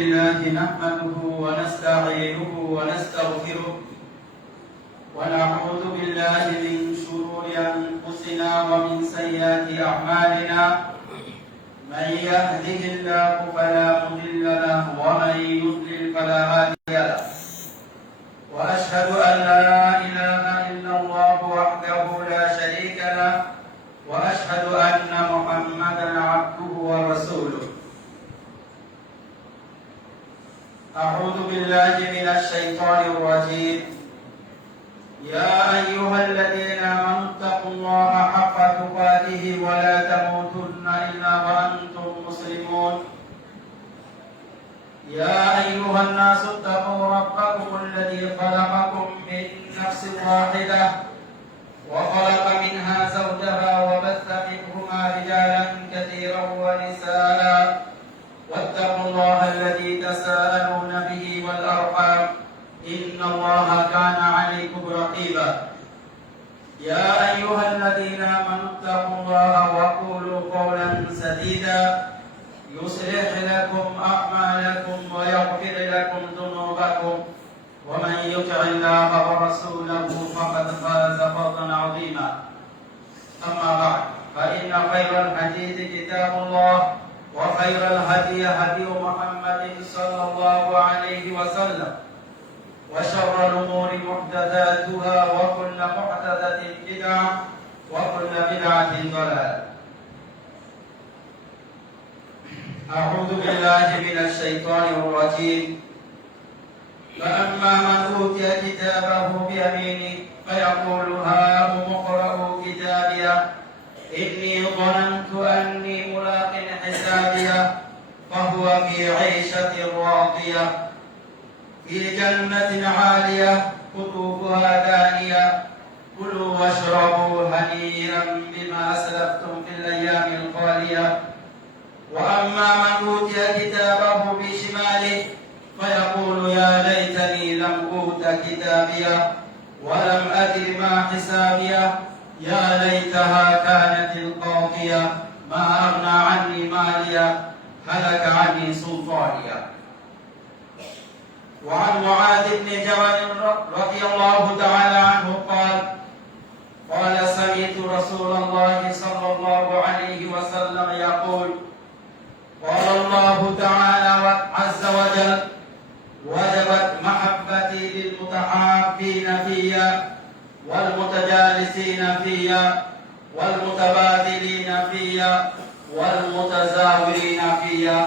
لله نحمده ونستعينه ونستغفره ونعوذ بالله من شرور أنفسنا ومن سيئات أعمالنا من يهده الله فلا مضل له ومن يضلل فلا هادي له وأشهد أن لا إله إلا الله وحده لا شريك له وأشهد أن محمدا عبده ورسوله. أعوذ بالله من الشيطان الرجيم. يا أيها الذين آمنوا اتقوا الله حق تقاته ولا تموتن إلا وأنتم مسلمون. يا أيها الناس اتقوا ربكم الذي خلقكم من نفس واحدة وخلق منها زوجها وبث منهما رجالا كثيرا ونساء واتقوا الله الذي تساءلون به والأرحام إن الله كان عليكم رقيبا. يا أيها الذين آمنوا اتقوا الله وقولوا قولا سديدا يصلح لكم أعمالكم ويغفر لكم ذنوبكم ومن يطع الله ورسوله فقد فاز فوزا عظيما. أما بعد فإن خير الحديث كتاب الله وخير الهدي هدي محمد صلى الله عليه وسلم وشر الأمور محدثاتها وكل محدثة بدعة وكل بدعة ضلالة. أعوذ بالله من الشيطان الرجيم. فأما من أوتي كتابه بيمينه فيقول هاؤم اقرءوا كتابيه إني ظننت أني ملاق حسابيه فهو في عيشة راضية في جنة عالية قطوفها دانية كلوا واشربوا هنيئا بما أسلفتم في الأيام الخالية. وأما من أوتي كتابه بشماله فيقول يا ليتني لم أوت كتابيه ولم أدر ما حسابيه يا ليتها كانت القاضية ما أغنى عني ماليه هلك عني سلطانيه. وعن معاذ بن جبل رضي الله تعالى عنه قال سمعت رسول الله صلى الله عليه وسلم يقول قال الله تعالى عز وجل وجبت محبتي للمتحابين فيا والمتجالسين فيا والمتبادلين فيا والمتزاورين فيا.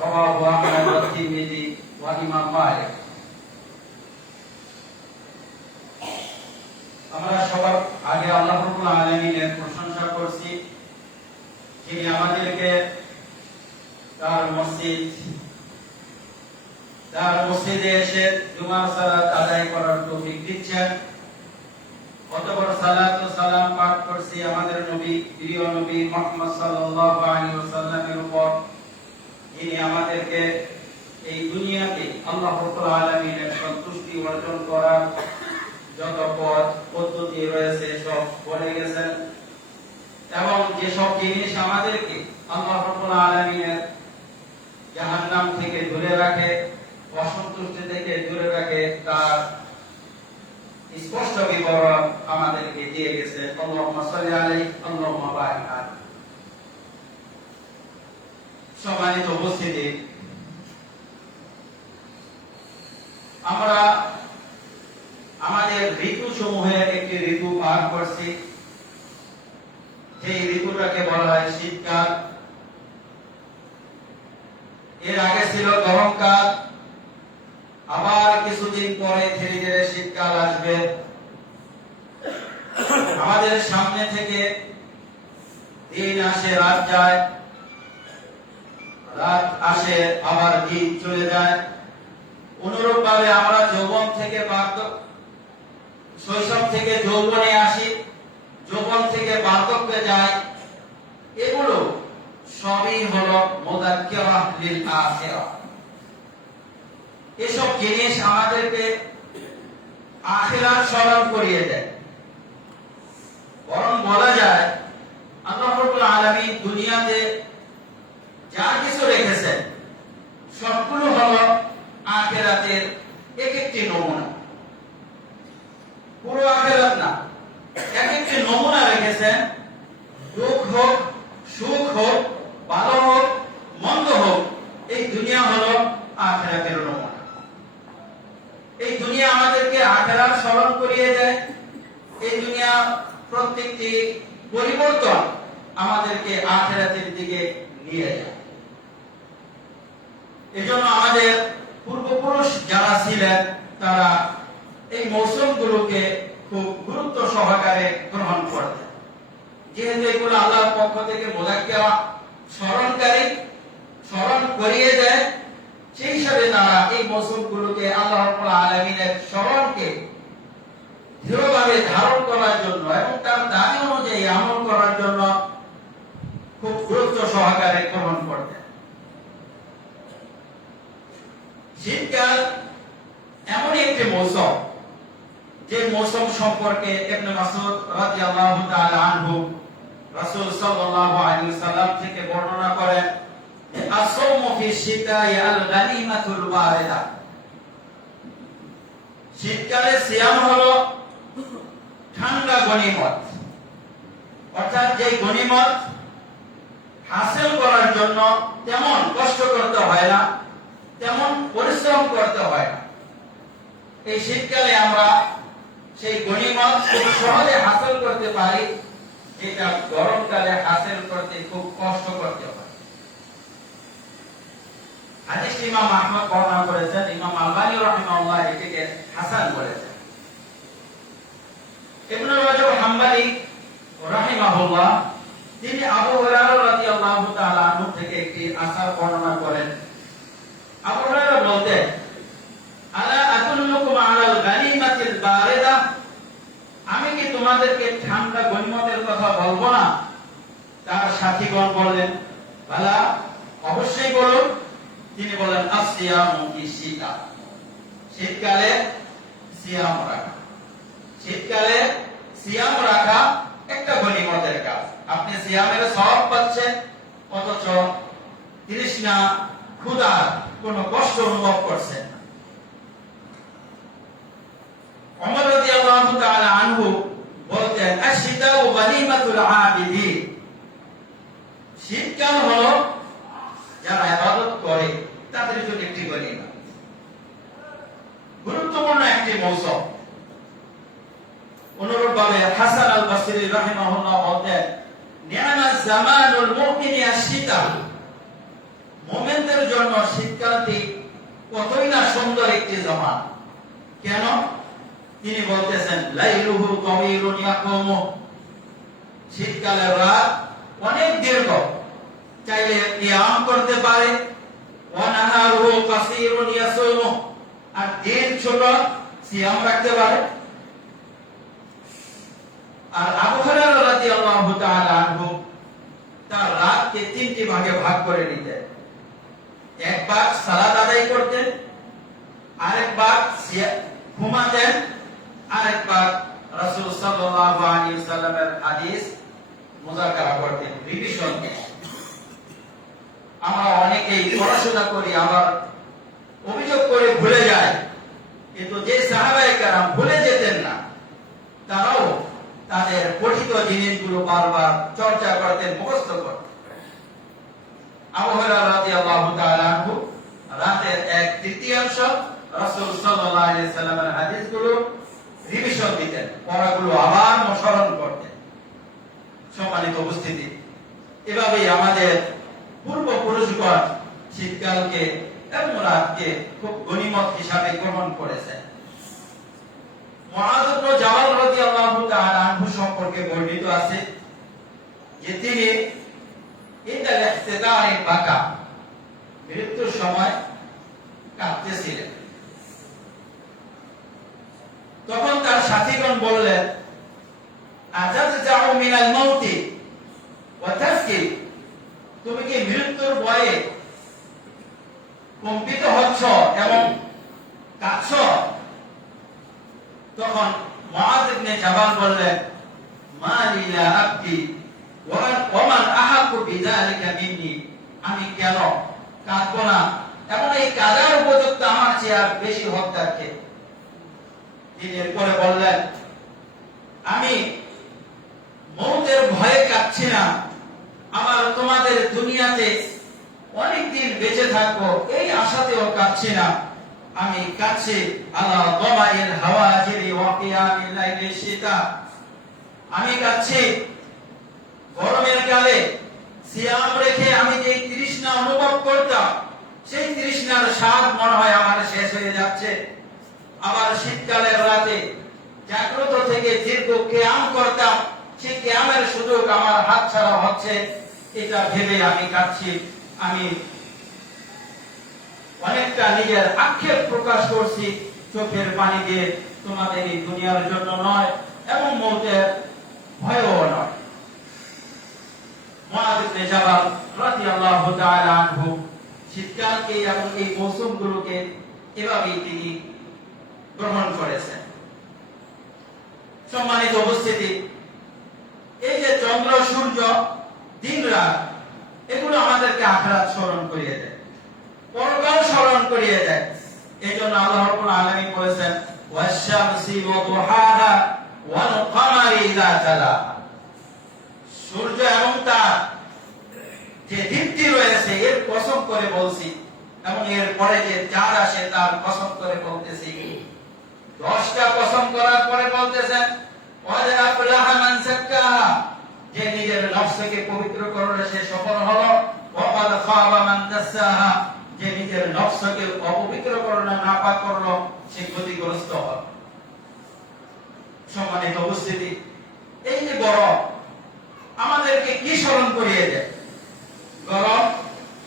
رواه أحمد والترمذي وإمام মালিক। আমরা সবার আগে আল্লাহ রাব্বুল আলামিনের প্রশংসা করছি, যিনি আমাদেরকে তার মসজিদে এসে জুমার সালাত আদায় করার তৌফিক দিচ্ছেন। অতঃপর সালাত ও সালাম পাঠ করছি আমাদের নবী প্রিয় নবী মুহাম্মদ সাল্লাল্লাহু আলাইহি ওয়াসাল্লামের উপর, যিনি আমাদেরকে এই দুনিয়াতে আল্লাহ রাব্বুল আলামিনের সন্তুষ্টি অর্জন করার যত পথ পদ্ধতি রয়েছে সব বলে গেছেন এবং যেসব জিনিস আমাদেরকে আল্লাহ রাব্বুল আলামিনের জাহান্নাম থেকে দূরে রাখে, অসন্তুষ্টি থেকে দূরে রাখে, তার স্পষ্ট বিবরণ আমাদেরকে দিয়ে গেছে। আল্লাহুম্মা সাল্লি আলাইহি আল্লাহুম্মা বারিক আলাইহি। সম্মানিত উপস্থিতি, আমরা আমাদের ঋতু সমূহের একটি ঋতু পার করছি, যে ঋতুটাকে বলা হয় শীতকাল। এর আগে ছিল গরমকাল, আবার কিছুদিন পরে ধীরে ধীরে শীতকাল আসবে। আমাদের সামনে থেকে দিন আসে রাত যায়, রাত আসে আবার দিন চলে যায়। অনুরূপ ভাবে আমরা যৌবন থেকে শৈশব থেকে যৌবনে আসি, যৌবন থেকে বার্ধক্যে যাই। এগুলো সবই হলো মুযাক্কিরাহ লিল আখিরাহ। এসব জিনিস আমাদেরকে আখিরাত স্মরণ করিয়ে দেয়। বরং বলা যায় আল্লাহ রাব্বুল আলামিন দুনিয়াতে যা কিছু রেখেছেন সবগুলো হলো আখিরাতের নমুনা। এই দুনিয়া আমাদেরকে আখিরাত স্মরণ করিয়ে দেয়। এই দুনিয়া প্রত্যেকটি পরিবর্তন আমাদেরকে আখিরাতের দিকে নিয়ে যায়। এজন্য আমাদের পূর্বপুরুষ যারা ছিলেন তারা এই মৌসুমগুলোকে খুব গুরুত্ব সহকারে গ্রহণ করতেন, যেহেতু এগুলো আল্লাহর পক্ষ থেকে মোজাক্কেরা স্মরণকারী, স্মরণ করিয়ে দেয়। সেই হিসাবে তারা এই মৌসুমগুলোকে আল্লাহ রাব্বুল আলামিনের স্মরণকে দৃঢ়ভাবে ধারণ করার জন্য এবং তার দাবি অনুযায়ী আমল করার জন্য খুব গুরুত্ব সহকারে গ্রহণ করতেন। শীতকাল এমন একটি মৌসুম যে মৌসুম সম্পর্কে ইবনে মাসউদ রাদিয়াল্লাহু তাআলা আনহু রাসূল সাল্লাল্লাহু আলাইহি ওয়াসাল্লাম থেকে বর্ণনা করেন, আসওমু ফি শিতা'i আল-গানিমাতুল ওয়ারিদা। শীতকালে সিয়াম হলো ঠান্ডা গনিমত, অর্থাৎ যে গনিমত হাসিল করার জন্য তেমন কষ্ট করতে হয় না, তেমন পরিশ্রম করতে হয় না। এই শীতকালে আমরা সেই গনিমত খুব সহজে হাসিল করতে পারি, যেটা গরমকালে হাসিল করতে খুব কষ্ট করতে হয়। হাদিস ইমাম আহমদ বর্ণনা করেছেন, ইমাম আলবানী রাহিমাহুল্লাহ এটিকে হাসান বলেছেন। ইবনে রাজব হাম্বলি রাহিমাহুল্লাহ তিনি আবু হুরায়রা রাদিয়াল্লাহু তাআলা আনহু থেকে একটি আসার বর্ণনা করেন। আবু হুরায়রা বলতেন, আলা আদুল্লুকুম আলাল গানিমাতিল বারিদা, আমি কি তোমাদেরকে ঠান্ডা গনিমতের কথা বলবো না? তার সাথীগণ বললেন, বালা, অবশ্যই বলুন। তিনি বলেন, আসিয়ামু ফি শীতা, শীতকালে সিয়াম রাখা। শীতকালে সিয়াম রাখা একটা গনিমতের কাজ। আপনি সিয়ামের সওয়াব পাচ্ছেন, অথচ তৃষ্ণা ক্ষুধার কোনো কষ্ট অনুভব করছেন না। ওমর রাদিয়াল্লাহু তাআলা আনহু বলতেন, আশ-শিতাউ গানিমাতুল আবিদিন, শীতকাল হলো যারা ইবাদত করে তাদের জন্য একটি গনিমত, গুরুত্বপূর্ণ একটি মৌসুম। অনুরূপভাবে হাসান আল বসরি রাহিমাহুল্লাহ বলতেন, নি'মাজ জামানুল মুমিনি আশ-শিতা, মুমিনদের জন্য শীতকালটি কতই না সুন্দর একটি জামান। কেন? তিনি বলতেছেন, লাইলুহু তাওয়িলুন ইয়াকুমু, শীতকালের রাত অনেক দীর্ঘ, চাইলে কিয়াম করতে পারে। ওয়া নাহারুহু কাসীরুন ইয়াসুমু, আর দিন ছোট, সিয়াম রাখতে পারে। আর আবু হুরায়রা রাদিয়াল্লাহু তাআলা আনহু তার রাতকে তিনটি ভাগে ভাগ করে নিতেন। এক ভাগ সালাত আদায় করতেন, আরেক ভাগ ঘুমাতেন, আরেক ভাগ রাসূল সাল্লাল্লাহু আলাইহি ওয়াসাল্লামের হাদিস মুযাকারা করতেন, রিভিশন করতেন। আমরা অনেকেই পড়াশোনা করি, আবার অভিযোগ করে ভুলে যায়, কিন্তু যে সাহাবায়ে কেরাম ভুলে যেতেন না, তারাও তাদের পঠিত জিনিসগুলো বারবার চর্চা করতেন, মুখস্থ করতেন। আবু হুরায়রা রাদিয়াল্লাহু তাআলা আনহু রাতের 1/3 রাসূল সাল্লাল্লাহু আলাইহি ওয়াসাল্লামের হাদিসগুলো রিভিশন দিতেন, পড়াগুলো আবার অনুসরণ করতেন। সম্মানিত উপস্থিতি, এভাবেই আমাদের পূর্বপুরুষগণ শীতকালকে এবং রাতকে খুব গনিমত হিসাবে গ্রহণ করেছেন। মুআয ইবনে জাবাল রাদিয়াল্লাহু তাআলা আনহু সম্পর্কে বর্ণিত আছে যে তিনি ইনদাল ইহতিদারি বাকা, মৃত্যুর সময় কাঁদতেছিলেন। তখন তার সাথীগণ বললেন, আতাজাউ মিনাল মাউতি ওয়া তাসকি, তুমি কি মৃত্যুর ভয়ে কম্পিত হচ্ছ এবং কাঁদছ? তখন মুআয ইবনে জাবাল বললেন, মা লি লা আবকি ওয়া মান আহাqqu বিযালিকা মিন্নি, আমি কেন কাঁদব না, এবং এই কাঁদার উপযুক্ত আমার চেয়ে আর বেশি হকদার কে? তিনি এরপরে বললেন, আমি মৌতের ভয়ে কাঁদছি না, আমার তোমাদের দুনিয়াতে অনেক দিন বেঁচে থাকবো এই আশাতেও কাঁদছি না, আমি কাঁদছি আলা দামাইল হাওয়াজিরি ওয়া কিয়ামিল লাইলি শিতা। আমি কাঁদছি গরমের কালে সিয়াম রেখে আমি যে তৃষ্ণা অনুভব করতাম, সেই তৃষ্ণার স্বাদ মনে হয় আমার শেষ হয়ে যাচ্ছে। আবার শীতকালের রাতে জাগ্রত থেকে দীর্ঘ কিয়াম করতাম, সেই কিয়ামের সুযোগ আমার হাতছাড়া হচ্ছে, এটা ভেবে আমি কাঁদছি। আমি অনেকটা নিজের আক্ষেপ প্রকাশ করছি চোখের পানি দিয়ে, তোমাদের এই দুনিয়ার জন্য নয় এবং মৌতের ভয়ও নয়। মুআয ইবনে জাবাল রাদিয়াল্লাহু তাআলা আনহু শীতকালকে এবং এই মৌসুমগুলোকে এভাবেই তিনি গ্রহণ করেছেন। সম্মানিত উপস্থিতি, এই যে চন্দ্র সূর্য দিন রাত, এগুলো আমাদেরকে আখিরাত স্মরণ করিয়ে দেয়, পরকাল স্মরণ করিয়ে দেয়। এই জন্য আল্লাহ রাব্বুল আলামিন বলেছেন ওয়াশ-শামসি ওয়া দুহাহা ওয়াল কামারি ইযা তালাহা। সূর্য এবং তার যে দীপ্তি রয়েছে এর কসম করে বলছি, এবং এর পরে যে চাঁদ আসে তার কসম করে বলতেছি। 10টা কসম করার পরে বলতেছেন ওয়াদ আফলাহা মান যাক্কাহা, যে নিজের নফসকে পবিত্র করলে সে সফল হলো। ওয়া ক্বাদ খাবা মান দাসাহা, যে নিজের নফসকে অপবিত্র করলো, নাপাক করলো, সে ক্ষতিগ্রস্ত হলো। সম্মানিত উপস্থিতি, এই যে গরম আমাদেরকে কি স্মরণ করিয়ে দেয়? গরম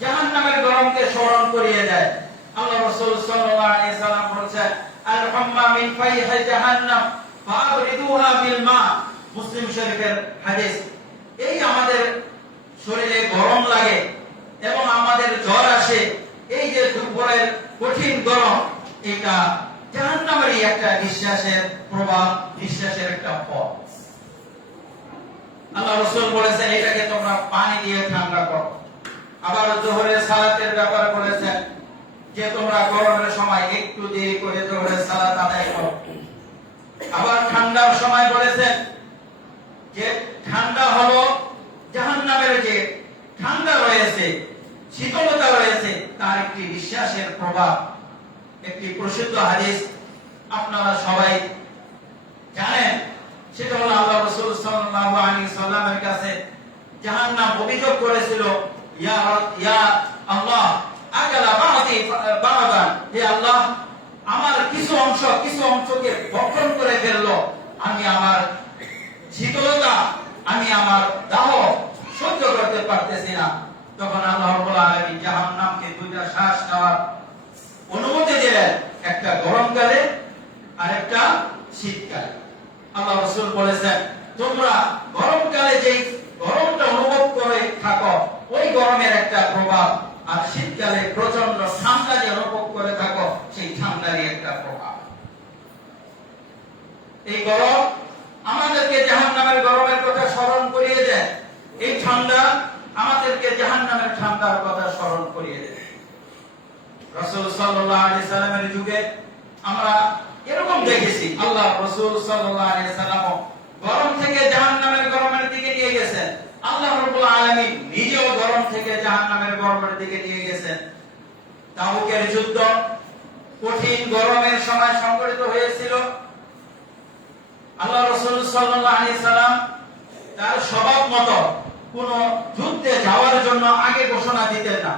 জাহান্নামের গরমকে স্মরণ করিয়ে দেয়। আল্লাহ রাসূল সাল্লাল্লাহু আলাইহি সাল্লাম বলেছেন আল হাম্মা মিন ফাইহি জাহান্নাম ফাবরিদুহা বিল মা। মুসলিম শরীফের হাদিস। এই আমাদের শরীরে গরম লাগে এবং আমাদের জ্বর আসে, এই যে দুপুরের কঠিন গরম, এটা জাহান্নামেরই একটা নিঃশ্বাসের প্রভাব, নিঃশ্বাসের একটা পথ। আল্লাহ রাসূল বলেছেন এটাকে তোমরা পানি দিয়ে ঠান্ডা করো। আবার যোহরের সালাতের ব্যাপারে বলেছেন যে তোমরা গরমের সময় একটু দেরি করে যোহরের সালাত আদায় করো। আবার ঠান্ডার সময় বলেছেন যে ঠান্ডা হলো জাহান্নামের যে ঠান্ডা রয়েছে, শীতলতা রয়েছে, তার একটি নিঃশ্বাসের প্রভাব। একটি প্রসিদ্ধ হাদিস আপনারা সবাই জানেন, সেটা হলো আল্লাহ রাসূল সাল্লাল্লাহু আলাইহি সাল্লামের কাছে জাহান্নাম অভিযোগ করেছিল, ইয়া আল্লাহ আকালা বাদি বারাদান, হে আল্লাহ আমার কিছু অংশকে ভক্ষণ করে ফেললো, আমি আমার শীতলতা, আমি আমার দাহ সহ্য করতে পারতেছি না। তখন আল্লাহ রাব্বুল আলামিন জাহান্নামকে দুইটা শ্বাস নেওয়ার অনুমতি দিলেন, একটা গরমকালে আর একটা শীতকালে। আল্লাহ রাসূল বলেছেন তোমরা গরমকালে যেই গরমটা অনুভব করে থাকো ওই গরমের একটা প্রভাব, আর শীতকালে প্রচন্ড ঠান্ডা যে অনুভব করে থাকো সেই ঠান্ডারই একটা প্রভাব। এই গরম আমাদেরকে জাহান্নামের গরমের কথা স্মরণ করিয়ে দেয়, এই ঠান্ডা আমাদেরকে জাহান্নামের ঠান্ডার কথা স্মরণ করিয়ে দেয়। রাসূল সাল্লাল্লাহু আলাইহি সাল্লামের যুগে আমরা এরকম দেখেছি, আল্লাহ রাসূল সাল্লাল্লাহু আলাইহি সাল্লাম গরম থেকে জাহান্নামের গরমের দিকে নিয়ে গেছেন। আল্লাহ রাব্বুল আলামিন নিজেও গরম থেকে জাহান্নামের গরমের দিকে নিয়ে গেছেন। তাবুকের যুদ্ধ কঠিন গরমের সময় সংঘটিত হয়েছিল। আল্লাহ রাসূল সাল্লাল্লাহু আলাইহি সাল্লাম তার স্বভাব মতো কোন যুদ্ধে যাওয়ার জন্য আগে ঘোষণা দিতেন না,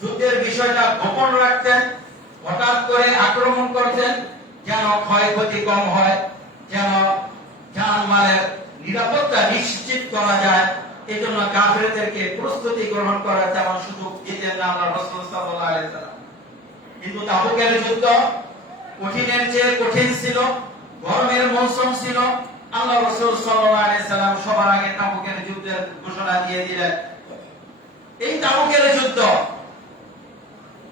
যুদ্ধের বিষয়টা গোপন রাখতেন। হঠাৎ করে আক্রমণ করতেন যেন ক্ষয়ক্ষতি কম হয়, যেন জানমালের নিরাপত্তা নিশ্চিত করা যায়। এই জন্য কাফেরদেরকে প্রস্তুতি গ্রহণ করার তেমন সুযোগ দিতেন না আল্লাহ রাসূল সাল্লাল্লাহু আলাইহি সাল্লাম। কিন্তু তাবুকের যুদ্ধ কঠিনের চেয়ে কঠিন ছিল, গরমের মৌসুম ছিল। আল্লাহ রাসূল সাল্লাল্লাহু আলাইহি সাল্লাম সবার আগে তাবুকের যুদ্ধের ঘোষণা দিয়ে দিলেন। এই তাবুকের যুদ্ধ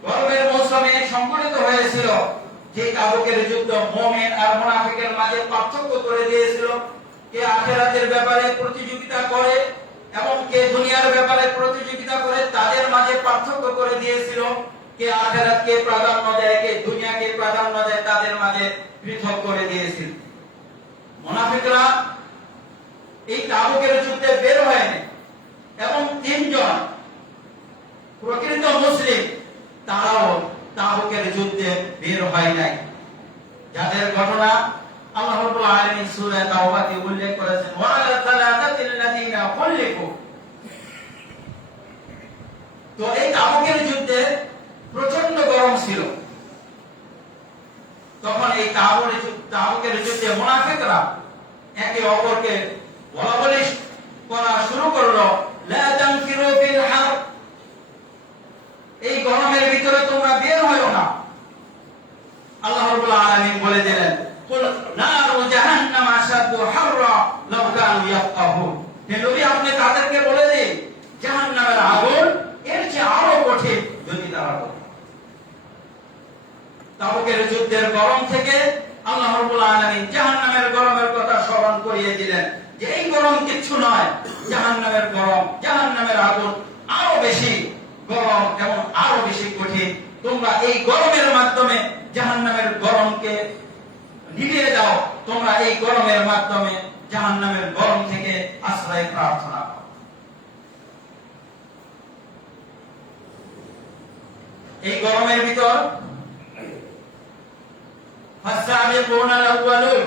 গরমের মৌসুমে সংঘটিত হয়েছিল, যে তাবুকের যুদ্ধ মুমিন আর মুনাফিকের মাঝে পার্থক্য করে দিয়েছিল। কে আখিরাতের ব্যাপারে প্রতিযোগিতা করে এবং কে দুনিয়ার ব্যাপারে প্রতিযোগিতা করে, তাদের মাঝে পার্থক্য করে দিয়েছিল। কে আখিরাতকে প্রাধান্য দেয়, কে দুনিয়াকে প্রাধান্য দেয়, তাদের মাঝে পৃথক করে দিয়েছিল। মুনাফিকরা এই তাবুকের যুদ্ধে বের হয়নি এবং 3 জন প্রকৃত মুসলিম তারাও তাবুকের যুদ্ধে বের হয় নাই, যাদের ঘটনা আল্লাহ রাব্বুল আলামিন সূরা তাওবাতে উল্লেখ করেছেন, ওয়া আলা সালাতাতিল্লাযিনা খুলিফু। তো এই তাবুকের যুদ্ধে প্রচন্ড গরম ছিল। তখন এই তাবুকের যুদ্ধে মুনাফিকরা একে অপরকে বলাবলি করা শুরু করলো, লা তানফিরু ফিল হার, এই গরমের ভিতরে তোমরা বের হয়ো না। আল্লাহ রাব্বুল আলামিন বলে দিলেন, কুল নারু জাহান্নাম আশাদ্দু হাররা লাউ কানু ইয়াফকাহুন। হে নবী, আপনি তাদেরকে বলে দিন জাহান্নামের আগুন এর চেয়ে আরো কঠিন যদি তারা বলে। তাবুকের যুদ্ধের গরম থেকে আল্লাহ রাব্বুল আলামিন জাহান্নামের গরমের কথা স্মরণ করিয়ে দিলেন যে এই গরম কিছু নয়, জাহান্নামের গরম, জাহান্নামের আগুন আরো বেশি গরম এবং আরো বেশি কঠিন। তোমরা এই গরমের মাধ্যমে জাহান্নামের গরমকে নিভিয়ে দাও, তোমরা এই গরমের মাধ্যমে জাহান্নামের গরম থেকে আশ্রয় প্রার্থনা করো। এই গরমের ভিতর ফাসাবিকুনাল আউয়ালুন,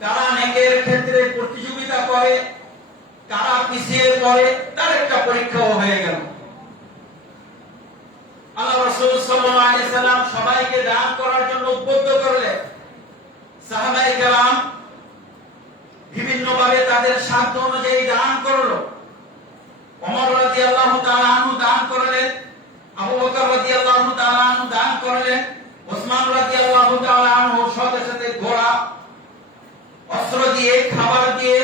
কারা নেকের ক্ষেত্রে প্রতিযোগিতা করে, কারা পিছিয়ে পড়ে, তার একটা পরীক্ষাও হয়ে গেল। আল্লাহ রাসূল সাল্লাল্লাহু আলাইহি সাল্লাম সবাইকে দান করার জন্য উদ্বুদ্ধ করলেন। সাহাবায়ে কেরাম বিভিন্ন ভাবে তাদের সাধ্য অনুযায়ী দান করলো। ওমর রাদিয়াল্লাহু তাআলা আনহু দান করলেন, আবু বকর রাদিয়াল্লাহু তাআলা আনহু দান করলেন, ওসমান রাদিয়াল্লাহু তাআলা আনহু সাথে সাথে ঘোড়া, অস্ত্র দিয়ে, খাবার দিয়ে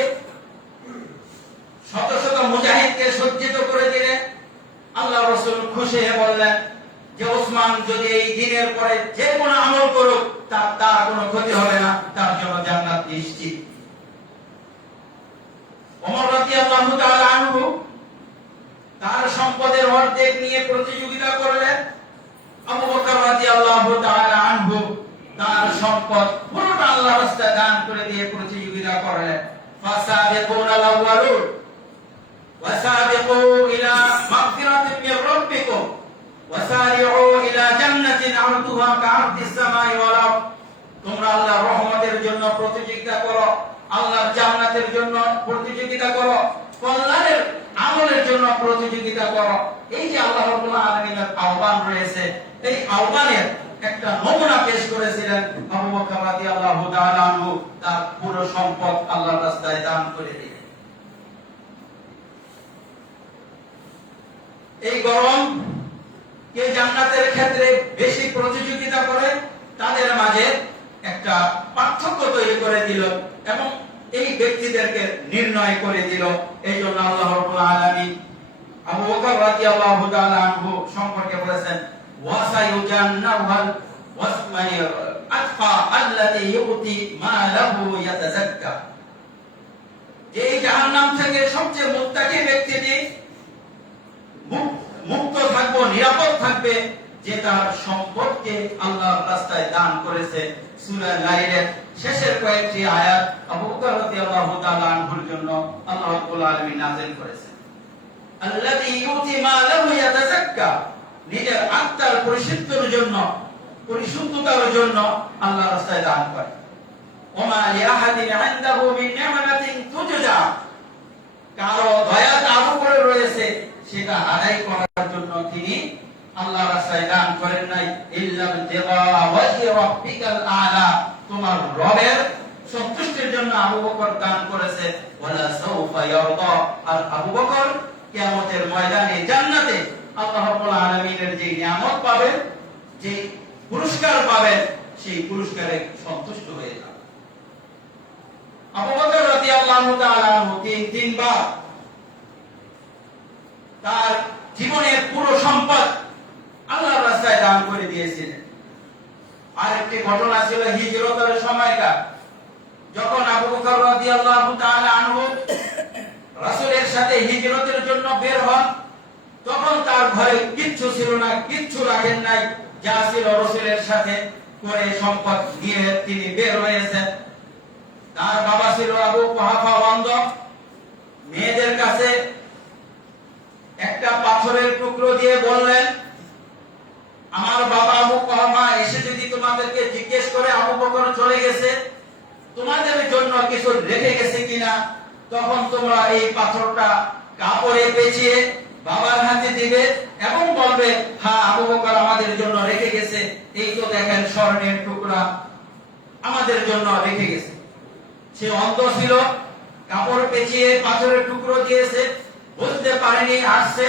শত শত মুজাহিদকে সজ্জিত করে দিলেন। আল্লাহ রাসূল খুশি হয়ে বললেন যে ওসমান যদি এই দিনের পরে যে কোনো আমল করুক তার কোনো ক্ষতি হবে না, তার জন্য জান্নাত নিশ্চিত। ওমর রাদিয়াল্লাহু তাআলা আনহু তার সম্পদের অর্ধেক নিয়ে প্রতিযোগিতা করলেন। আবু বকর রাদিয়াল্লাহু তাআলা আনহু তার সম্পদ পুরোটা আল্লাহর রাস্তায় দান করে দিয়ে প্রতিযোগিতা করলেন। ফাসাবিকুনাল আউয়ালুন ওয়াসাবিকু ইলা মাগফিরাতিন মির রাব্বিকুম ওয়াসারিউ ইলা জান্নাতিন আরদুহা কা'আরদিস সামাই ওয়াল আরদ। তোমরা আল্লাহর রহমতের জন্য প্রতিযোগিতা করো, আল্লাহর জান্নাতের জন্য প্রতিযোগিতা করো, কল্যাণের আমলের জন্য প্রতিযোগিতা করো। এই যে আল্লাহ রাব্বুল আলামিনের আহ্বান রয়েছে, এই আহ্বানের একটা নমুনা পেশ করেছিলেন আবু বকর রাদিয়াল্লাহু তাআলা আনহু, তার পুরো সম্পদ আল্লাহর রাস্তায় দান করে দিলেন। এই গরম কে জান্নাতের ক্ষেত্রে বেশি প্রতিযোগিতা করে তাদের মাঝে একটা পার্থক্য তৈরি করে দিল এবং এই ব্যক্তিদেরকে নির্ণয় করে দিল। এই জন্য আল্লাহ রাব্বুল আলামিন আবু বকর রাদিয়াল্লাহু তাআলা আনহু সম্পর্কে বলেছেন, ওয়াসায়ুজান্নাহুল ওয়াসমাইর আতফা আল্লাযী ইউতি মালাহু ইয়াতাযাক্কা। এই জাহান্নাম থেকে সবচেয়ে মুত্তাকি ব্যক্তিটি মুক্ত থাকবে, নিরাপদ থাকবে যে তার সম্পদকে আল্লাহর রাস্তায় দান করেছে। সূরা লাইলের শেষের কয়েকটি আয়াত আবু বকর রাদিয়াল্লাহু তাআলা আনহুর জন্য আল্লাহ রাব্বুল আলামিন নাযিল করেছেন। আল্লাযী ইউতি মালাহু ইয়াতাযাক্কা, নিজের আত্মার পরিশুদ্ধতার জন্য আল্লাহর রাস্তায় দান করে। ওমা লিআহাদিন ইনদাহু মিন নি'মাতিন তুজজা, কারো দয়া তার উপরে রয়েছে সেটা আদায় করার জন্য তিনি আল্লাহর রাস্তায় দান করেন নাই। ইল্লা বিতিগা ওয়াজহি রাব্বিকাল আ'লা, তোমার রবের সন্তুষ্টির জন্য আবু বকর দান করেছে। ওয়ালা সাউফা ইয়ারদা, আর আবু বকর কিয়ামতের ময়দানে জান্নাতে আল্লাহ রাব্বুল আলামিনের যে নিয়ামত পাবেন, যে পুরস্কার পাবেন, সেই পুরস্কারে সন্তুষ্ট হয়ে যাবেন। আবু বকর রাদিয়াল্লাহু তাআলা আনহু তিনবার তার জীবনের পুরো সম্পদ আল্লাহর রাস্তায় দান করে দিয়েছিলেন। আরেকটি ঘটনা ছিল হিজরতের সময়টা, যখন আবু বকর রাদিয়াল্লাহু তাআলা আনহু রাসূলের সাথে হিজরতের জন্য বের হন, তখন তার ঘরে কিচ্ছু ছিল না, কিচ্ছু রাখেন নাই, যা ছিল রাসূলের সাথে করে সম্পদ নিয়ে তিনি বের হয়েছেন। তার বাবা ছিল আবু কুহাফা অন্ধ, মেয়েদের কাছে একটা পাথরের টুকরো দিয়ে বললেন, আমার বাবা আবু কুহাফা এসে যদি তোমাদেরকে জিজ্ঞেস করে আবু বকর চলে গেছে, তোমাদের জন্য কিছু রেখে গেছে কিনা, তখন তোমরা এই পাথরটা কাপড়ে পেঁচিয়ে বাবার হাতে দিবে এবং বলবে, হ্যাঁ আবু বকর আমাদের জন্য রেখে গেছে, এই তো দেখেন স্বর্ণের টুকরা আমাদের জন্য রেখে গেছে। সে অন্ধ ছিল, কাপড় পেঁচিয়ে পাথরের টুকরো দিয়েছে, বুঝতে পারেনি, আসছে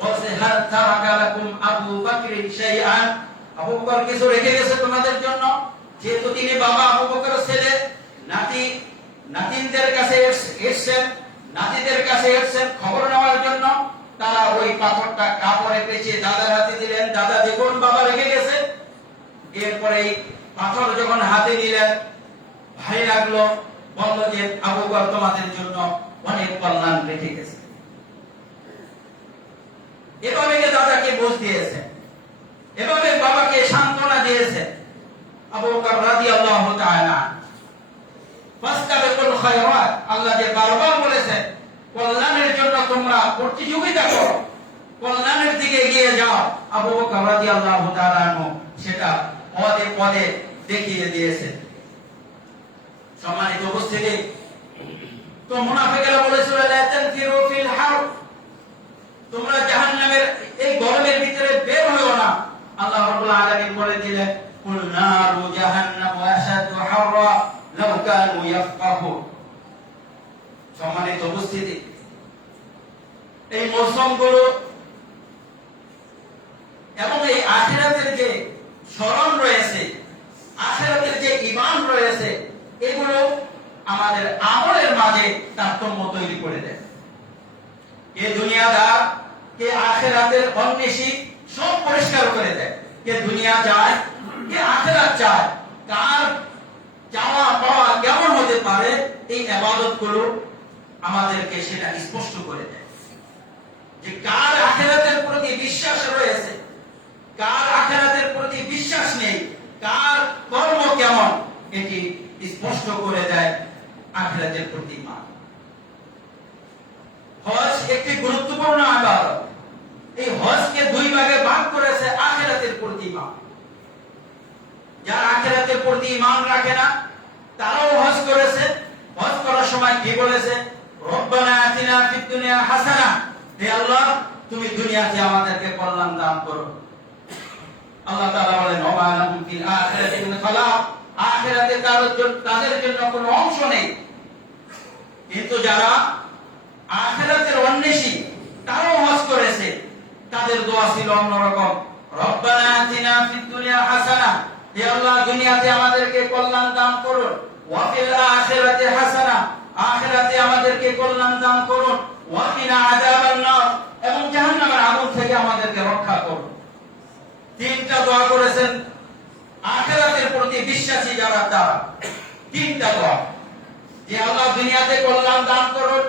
বলছে, হাল তারাকা লাকুম আবু বকর শাইআন, আবু বকর কিছু রেখে গেছে তোমাদের জন্য। যেহেতু তিনি বাবা, আবু বকরের ছেলে, নাতিনদের কাছে এসেছেন, নাতিদের কাছে এসেছেন খবর নেওয়ার জন্য। তারা ওই পাথরটা কাপড়ে পেঁচিয়ে দাদার হাতে দিলেন, দাদা দেখুন বাবা রেখে গেছে। এরপরে পাথর যখন হাতে নিলেন, ভারী লাগলো, বলল যে আবু বকর তোমাদের জন্য অনেক কল্যাণ রেখে গেছে। এভাবে দাদাকে বুঝ দিয়েছেন, এভাবে বাবাকে সান্ত্বনা দিয়েছেন। আবু বকর রাদিয়াল্লাহু তাআলা ফাসতাবিকুল খায়রাত, আল্লাহ যে বারবার বলেছেন কল্যাণের জন্য তোমরা প্রতিযোগিতা করো, কল্যাণের দিকে এগিয়ে যাও। আবু বকর রাদিয়াল্লাহু তাআলা সেটা পদে পদে দেখিয়ে দিয়েছেন। সম্মানিত উপস্থিতি, তো মুনাফিকরা বলেছিল, লা তানফিরু ফিল হার, তোমরা জাহান্নামের এই গরমের ভিতরে বের হয়ো না। আল্লাহ রাব্বুল আলামিন বলে দিলেন, কুল নারু জাহান্নাম আশাদু হাররা লাউ কানু ইয়াফকাহুন। সম্মানিত উপস্থিতি, এই মৌসুমগুলো এবং এই আখিরাতের যে স্মরণ রয়েছে, আখিরাতের যে ঈমান রয়েছে, এগুলো আমাদের আমলের মাঝে তারতম্য তৈরি করে দেয়। কে দুনিয়াদার, কে আখিরাতের অন্বেষী, সব পরিষ্কার করে দেয়। কে দুনিয়া চায়, কে আখিরাত চায়, কার চাওয়া পাওয়া কেমন হতে পারে, এই ইবাদতগুলো আমাদেরকে সেটা স্পষ্ট করে দেয়। যে কার আখিরাতের প্রতি বিশ্বাস রয়েছে, কার আখিরাতের প্রতি বিশ্বাস নেই, কার কর্ম কেমন, এটি স্পষ্ট করে দেয় আখিরাতের প্রতি ঈমান। হজ একটি গুরুত্বপূর্ণ ইবাদত। এই হজকে দুই ভাগে ভাগ করেছে আখিরাতের প্রতি ঈমান। যারা আখিরাতের প্রতি ঈমান রাখে না, তারাও হজ করেছে। হজ করার সময় কি বলেছে? রব্বানা আতিনা ফিদ দুনিয়া হাসানা, হে আল্লাহ তুমি দুনিয়াতে আমাদেরকে কল্যাণ দান করো। আল্লাহ তাআলা বলেন, ওয়া লাহুম ফিল আখিরাতি মিন খালাক, আখিরাতে তাদের জন্য কোনো অংশ নেই। কিন্তু যারা আখিরাতের অন্বেষী, তারাও হজ করেছে, তাদের দোয়া ছিল অন্যরকম। রব্বানা আতিনা ফিদ দুনিয়া হাসানা, হে আল্লাহ দুনিয়াতে আমাদেরকে কল্যাণ দান করুন। ওয়া ফিল আখিরাতি হাসানা, আখিরাতে আমাদেরকে কল্যাণ দান করুন। ওয়া কিনা আযাবান নার, এবং জাহান্নামের আগুন থেকে আমাদেরকে রক্ষা করুন। তিনটা দোয়া করেছেন আখিরাতের প্রতি বিশ্বাসী যারা, তারা তিনটা দোয়া, যে আল্লাহ দুনিয়াতে কল্যাণ দান করুন,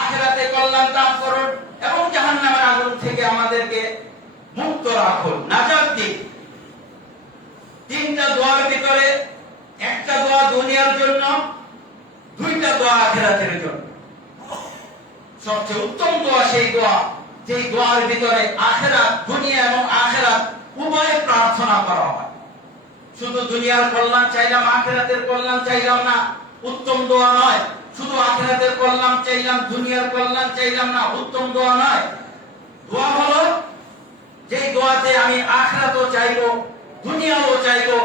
আখিরাতে কল্যাণ দান করুন, এবং জাহান্নামের আগুন থেকে আমাদেরকে মুক্ত রাখুন, নাজাত দিন। তিনটা দোয়ার ভিতরে একটা দোয়া দুনিয়ার জন্য, দুইটা দোয়া আখিরাতের জন্য। সবচেয়ে উত্তম দোয়া সেই দোয়া, যেই দোয়ার ভিতরে আখিরাত, দুনিয়া এবং আখিরাত উভয় প্রার্থনা করা হয়। শুধু দুনিয়ার কল্যাণ চাইলাম, আখিরাতের কল্যাণ চাইলাম না, উত্তম দোয়া নয়। শুধু আখিরাতের কল্যাণ চাইলাম, দুনিয়ার কল্যাণ চাইলাম না, উত্তম দোয়া নয়। দোয়া হলো যেই দোয়াতে আমি আখিরাতও চাইবো, দুনিয়াও চাইবো,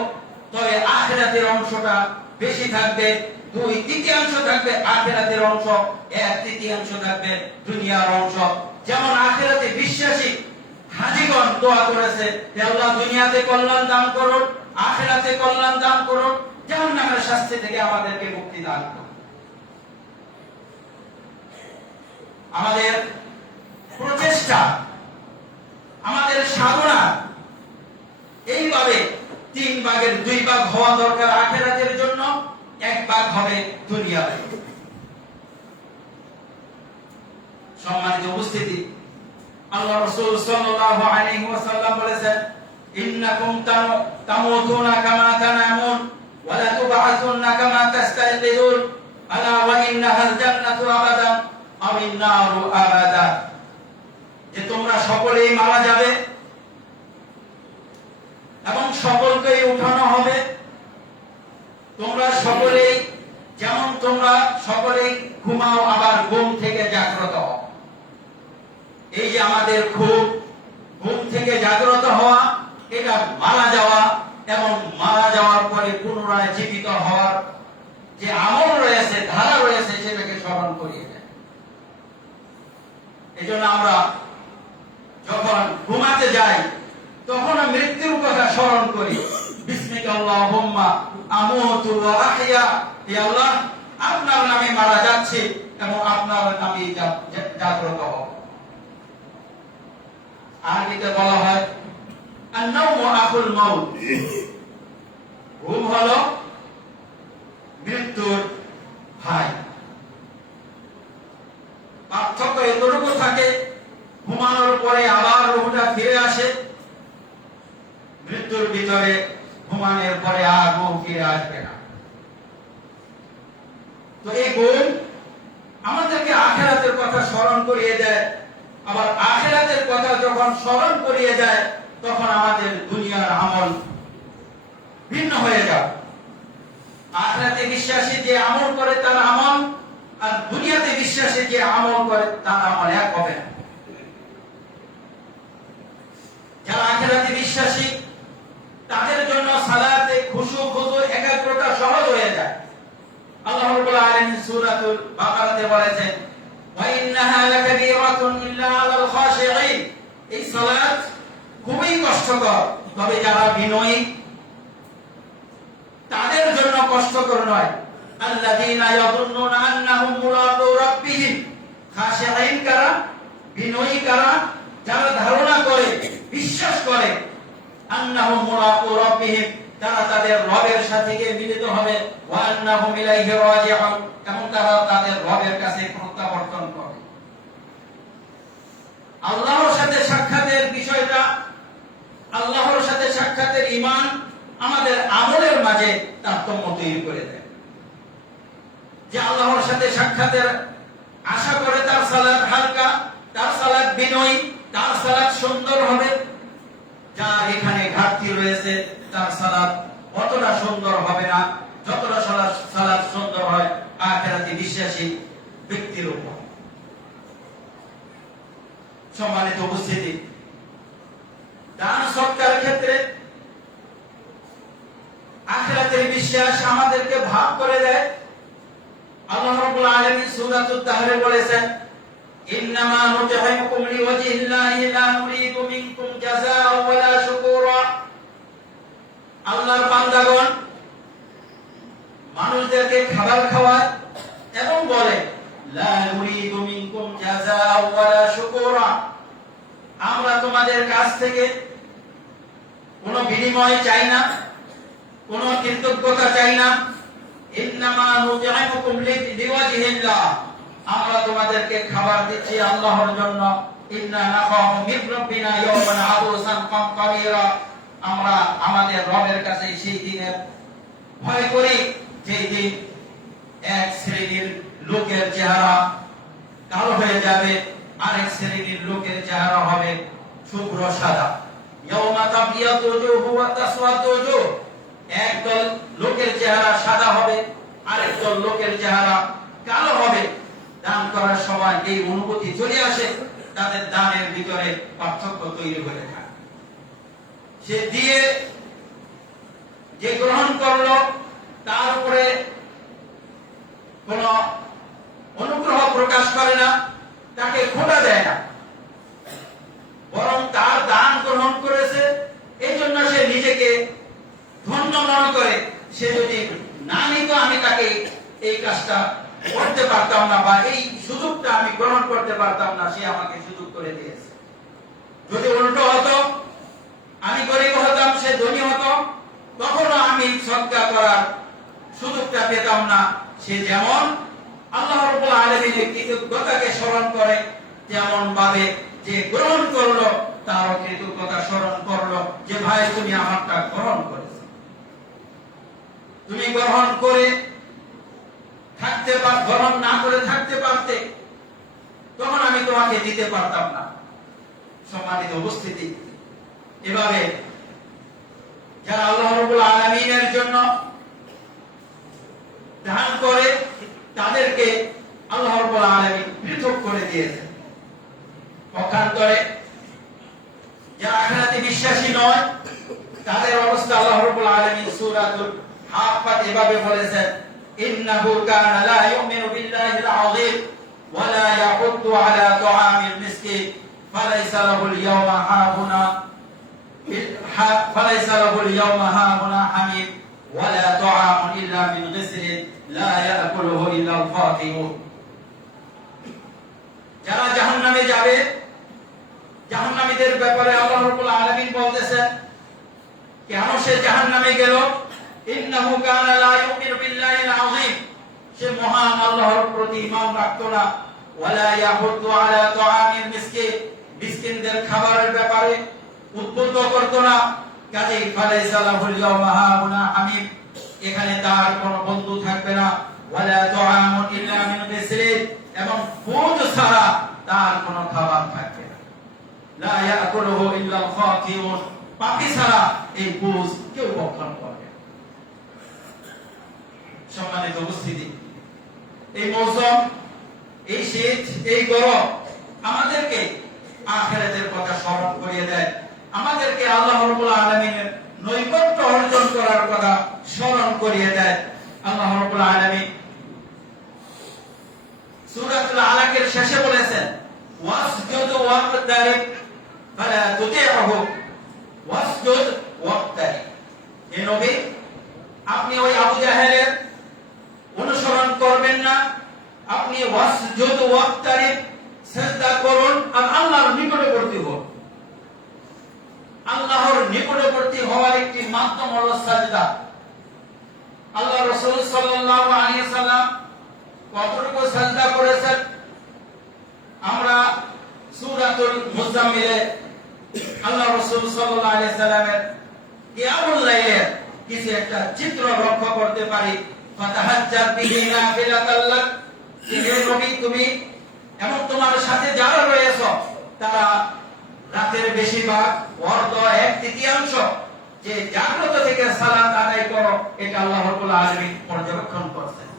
তবে আখিরাতের অংশটা বেশি থাকবে, 2/3 থাকবে আখিরাতের অংশ, 1/3 থাকবে দুনিয়ার অংশ। যেমন আখিরাতে বিশ্বাসী হাজীগণ দোয়া করেছে, হে আল্লাহ দুনিয়াতে কল্যাণ দান করুন, আখিরাতে কল্যাণ দান করুন, জাহান্নামের শাস্তি থেকে আমাদেরকে মুক্তি দান করুন। আমাদের প্রচেষ্টা, আমাদের সাধনা এইভাবে 3 ভাগের 2 ভাগ হওয়া দরকার আখিরাতের জন্য, 1 ভাগ হবে দুনিয়ার। সম্মানিত উপস্থিতি, আল্লাহ রাসূল সাল্লাল্লাহু আলাইহি ওয়াসাল্লাম বলেছেন, ইন্নাকুম তামুতুনা কামা তানামুন ওয়া লা তুবআসুনা কামা তাস্তাইকিজুন, আলা ওয়া ইন্নাহাল জান্নাতু আবাদান আও ইন-নারু আবাদা। যে তোমরা সকলেই মারা যাবে এবং সকলকেই উঠানো হবে। তোমরা সকলেই যেমন তোমরা সকলেই ঘুমাও আবার ঘুম থেকে জাগ্রত হও। এই যে আমাদের ঘুম থেকে জাগ্রত হওয়া, এটা মারা যাওয়া এবং মারা যাওয়ার পরে পুনরায় জীবিত হওয়ার যে আমল রয়েছে, ধারা রয়েছে, সেটাকে স্মরণ করিয়ে দেয়। এই জন্য আমরা যখন ঘুমাতে যাই তখন মৃত্যুর কথা স্মরণ করি। বিসমিকা আল্লাহুম্মা আমুতু ওয়া আহইয়া, হে আল্লাহ, আপনার নামে মারা যাচ্ছি এবং আপনার নামে জাগ্রত হব। আরবিতে বলা হয় আন-নাওমু আখুল মাউত, ঘুম হলো মৃত্যুর ভাই। পার্থক্য এতটুকু থাকে, ঘুমানোর পরে আবার রূহটা ফিরে আসে, মৃত্যুর ভিতরে ঘুমানোর পরে আর রূহ ফিরে আসবে না। তো এই ঘুম আমাদেরকে আখিরাতের কথা স্মরণ করিয়ে দেয়। আবার আখিরাতের কথা যখন স্মরণ করিয়ে দেয় তখন আমাদের দুনিয়ার আমল ভিন্ন হয়ে যায়। আখিরাতে বিশ্বাসী যে আমল করে তার আমল আর দুনিয়াতে বিশ্বাসী যে আমল করে তার আমল এক হবে না। যারা আখিরাতে বিশ্বাসী তাদের জন্য সালাতে খুশু খুদু একাগ্রতা সহজ হয়ে যায়। আল্লাহ রাব্বুল আলামিন সূরাতুল বাকারাতে বলেছেন, ওয়া ইন্নাহা লাকাবীরাতুন ইল্লা আলাল খাশিঈন, এই সালাত খুবই কষ্টকর, তবে যারা বিনয়ী তাদের জন্য কষ্টকর নয়। আল্লাযীনা ইয়াযুন্নুনা আন্নাহুম মুলাকু রাব্বিহিম, খাশিঈন কারা? বিনয়ী কারা? যারা ধারণা করে, বিশ্বাস করে আন্নাহুম মুলাকু রাব্বিহিম, তারা তাদের রবের সাথে গিয়ে মিলিত হবে, ওয়া আন্নাহুম ইলাইহি রাজিউন, এবং তারা তাদের রবের কাছে প্রত্যাবর্তন করবে। আল্লাহর সাথে সাক্ষাতের বিষয়টা, আল্লাহর সাথে সাক্ষাতের ঈমান আমাদের আমলের মাঝে তারতম্য তৈরি করে দেয়। যে আল্লাহর সাথে সাক্ষাতের আশা করে তার সালাত হালকা, তার সালাত বিনয়ী, তার সালাত সুন্দর হবে। যার এখানে ঘাটতি রয়েছে তার সালাত অতটা সুন্দর হবে না যতটা সালাত সুন্দর হয় আখিরাতে বিশ্বাসী ব্যক্তির উপর। সম্মানিত উপস্থিতি, দান সৎকার ক্ষেত্রে আখিরাতের বিশ্বাস আমাদেরকে ভাগ করে দেয়। আল্লাহ রাব্বুল আলামিন সূরাতুত তাহরে বলেছেন, ইন্নামা নুতঈমুকুম লিওয়াজহিল্লাহি লা নুরিদু মিনকুম জাযাআ ওয়ালা শুকুরা। আল্লাহর বান্দাগণ মানুষদেরকে খাবার খাওয়ায় এবং বলে, লা নুরিদু মিনকুম জাযাআ ওয়ালা শুকুরা, আমরা তোমাদের কাছ থেকে কোনো বিনিময় চাই না, কোনো কৃতজ্ঞতা চাই না। ইন্নামা নুতঈমুকুম লিওয়াজহিল্লাহ, আমরা তোমাদেরকে খাবার দিচ্ছি আল্লাহর জন্য। ইন্না নাখাফু মিন রাব্বিনা ইয়াওমান আবুসান কামতারিরা, আমরা আমাদের রবের কাছে সেই দিনের ভয় করি যেই দিন এক শ্রেণীর লোকের চেহারা কালো হয়ে যাবে, আরেক শ্রেণীর লোকের চেহারা হবে শুভ্র সাদা। ইয়াওমা তাবিয়াতু ওজুহু ওয়া তাসওয়াদু ওজুহ, একদল লোকের চেহারা সাদা হবে, আরেক দল লোকের চেহারা কালো হবে। দান করার সময় এই অনুভূতি চলে আসে, তাদের দানের ভিতরে পার্থক্য তৈরি হয়ে থাকে। সে দিয়ে যে গ্রহণ করলো তার উপরে কোন অনুগ্রহ প্রকাশ করে না, তাকে খোঁটা দেয় না, বরং তার দান গ্রহণ করেছে এই জন্য সে নিজেকে ধন্য মনে করে। সে যদি না নিত আমি তাকে এই কাজটা করতে পারতাম না, বা এই সুযোগটা আমি গ্রহণ করতে পারতাম না, সে আমাকে সুযোগ করে দিয়েছে। যদি উল্টো হতো, আমি গরিব হতাম, সে ধনী হতো, তখনও আমি সদকা করার সুযোগটা পেতাম না। সে যেমন আল্লাহ রাব্বুল আলামিনের কৃতজ্ঞতাকে স্মরণ করে, যেমন ভাবে যে গ্রহণ করলো তারও কৃতজ্ঞতা স্মরণ করলো, যে ভাই তুমি আমারটা গ্রহণ করেছো, তুমি গ্রহণ করে থাকতে গ্রহণ না করে থাকতে পারতে, তখন আমি তোমাকে দিতে পারতাম না। সম্মানিত উপস্থিতি, এভাবে যারা আল্লাহ রাব্বুল আলামিনের জন্য দান করে তাদেরকে আল্লাহ রাব্বুল আলামিন পৃথক করে দিয়েছেন। পক্ষান্তরে যারা আখিরাতে বিশ্বাসী নয় তাদের অবস্থা আল্লাহ রাব্বুল আলামিন সূরাতুল হাক্কাত এভাবে বলেছেন, ইন্নাহু কানা লা ইউমিনু বিল্লাহিল আযীম ওয়া লা ইয়াহুদ্দু আলা তুআমিল মিসকিন ফালাইসা লাহুল ইয়াওমা হাহুনা হামিম ওয়া লা তুআমুন ইল্লা মিন গিসলিন লা ইয়াকুলুহু ইল্লাল ফাতিহুন। যারা জাহান্নামে যাবে, জাহান্নামীদের ব্যাপারে আল্লাহ রাব্বুল আলামিন বলতেছেন কেন সে জাহান্নামে গেল, ইন্নাহু কানা লা ইউমিনু বিল্লাহিল আযীম, সে মহান আল্লাহর প্রতি ঈমান রাখত না, ওয়া লা ইয়াহুদ্দু আলা তুআমিল মিসকিন, মিসকিনদের খাবারের ব্যাপারে উদ্বুদ্ধ করত না, কাজেই ফালাইসা লাহুল ইয়াওমা হাহুনা হামিম, এখানে তার কোনো বন্ধু থাকবে না, ওয়া লা তুআমুন ইল্লা মিন গিসলিন, এবং বুঝ ছাড়া তার কোনো খাবার থাকবে না, লা ইয়াকুলুহু ইল্লাল ফাতিহুন, পাপী ছাড়া এই বুঝ কেউ ভক্ষণ করবে। সম্মানিত উপস্থিতি, এই মৌসুম, এই শীত, এই গরম আমাদেরকে আখিরাতের কথা স্মরণ করিয়ে দেয়, আমাদেরকে আল্লাহ রাব্বুল আলামিনের নৈকট্য অর্জন করার কথা স্মরণ করিয়ে দেয়। আল্লাহ রাব্বুল আলামিন সূরাতুল আলাকের শেষে বলেছেন, ওয়াসজুদ ওয়াক্তারিব ফালা তুতি'হু ওয়াসজুদ ওয়াক্তারিব, হে নবী আপনি ওই আবু জাহেলের অনুসরণ করবেন না, আপনি ওয়াসজুদ ওয়াক্তারিব, সিজদা করুন আর আল্লাহর নিকটবর্তী হন। আল্লাহর নিকটবর্তী হওয়ার একটি মাধ্যম হলো সাজদা। আল্লাহ রাসূল সাল্লাল্লাহু আলাইহি ওয়াসাল্লাম কতটুকু সাজদা করেছেন আমরা সূরাতুল মুজাম্মিলে আল্লাহ রাসূল সাল্লাল্লাহু আলাইহি ওয়াসাল্লামের কিয়ামুল লাইলের কিছু একটা চিত্র লক্ষ্য করতে পারি। ফাতাহাজ্জাত বিহি নাফিলাতাল লাক, হে নবী তুমি এবং তোমার সাথে যারা রয়েছে তারা রাতের বেশিরভাগ অর্ধ এক তৃতীয়াংশ যে জাগ্রত থেকে সালাত আদায় করো, এটা আল্লাহ রাব্বুল আলামিন পর্যবেক্ষণ করছেন।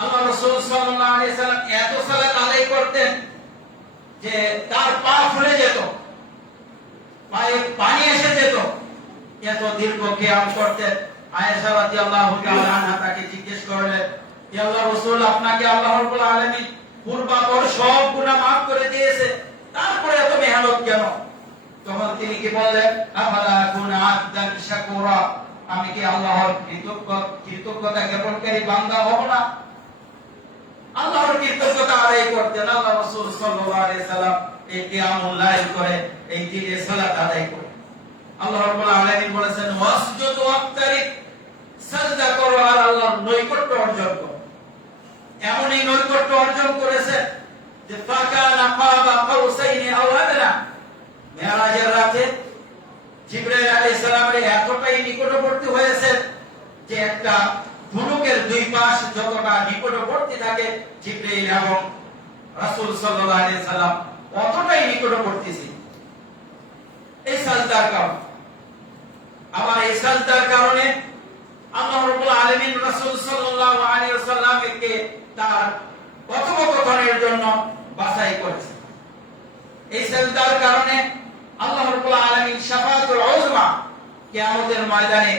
আল্লাহ রাসূল সাল্লাল্লাহু আলাইহি ওয়াসাল্লাম এত সালাত আদায় করতেন যে তার পা ফুলে যেত, পায়ে পানি এসে যেত, এত দীর্ঘ কিয়াম করতেন। আয়েশা রাদিয়াল্লাহু তাআলা আনহা তাকে জিজ্ঞেস করলেন, ইয়া আল্লাহ রাসূল আপনাকে আল্লাহ রাব্বুল আলামিন পূর্বাপর সব গুনাহ maaf করে দিয়েছে, তারপরে এত মেহনত কেন? তখন তিনি কি বললেন, আফালা কুনা আবদান শাকুরা, আমি কি আল্লাহর কৃতজ্ঞতা জ্ঞাপনকারী বান্দা হব না? আল্লাহর কৃতজ্ঞতা আদায় করতেন আল্লাহ রাসূল সাল্লাল্লাহু আলাইহি সাল্লাম এই কিয়ামুল লাইল করে, এই দিনে সালাত আদায় করে। আল্লাহ রাব্বুল আলামিন বলেছেন ওয়াসজুদ ওয়াক্তারিব, সাজদা করো আর আল্লাহর নৈকট্য অর্জন করো। এমনই নৈকট্য অর্জন করেছে যে ফাকানা কাবা কাউসাইনি আও আদনা, মেরাজের রাতে জিবরাইল আলাইহিস সালামের এতটাই নিকটবর্তী হয়েছে যে একটা ধনুকের দুই পাশ যতটা নিকটবর্তী থাকে জিবরাইল এবং রাসূল সাল্লাল্লাহু আলাইহি সাল্লাম অতটাই নিকটবর্তী ছিল এই সাজদার কারণে। আবার এই সাজদার কারণে আল্লাহ রাব্বুল আলামিন রাসূল সাল্লাল্লাহু আলাইহি ওয়াসাল্লামকে তার কথোপকথনের জন্য বাছাই করেছেন। এই সাজদার কারণে আল্লাহ রাব্বুল আলামিন শাফাআতুল উযমা, কিয়ামতের ময়দানে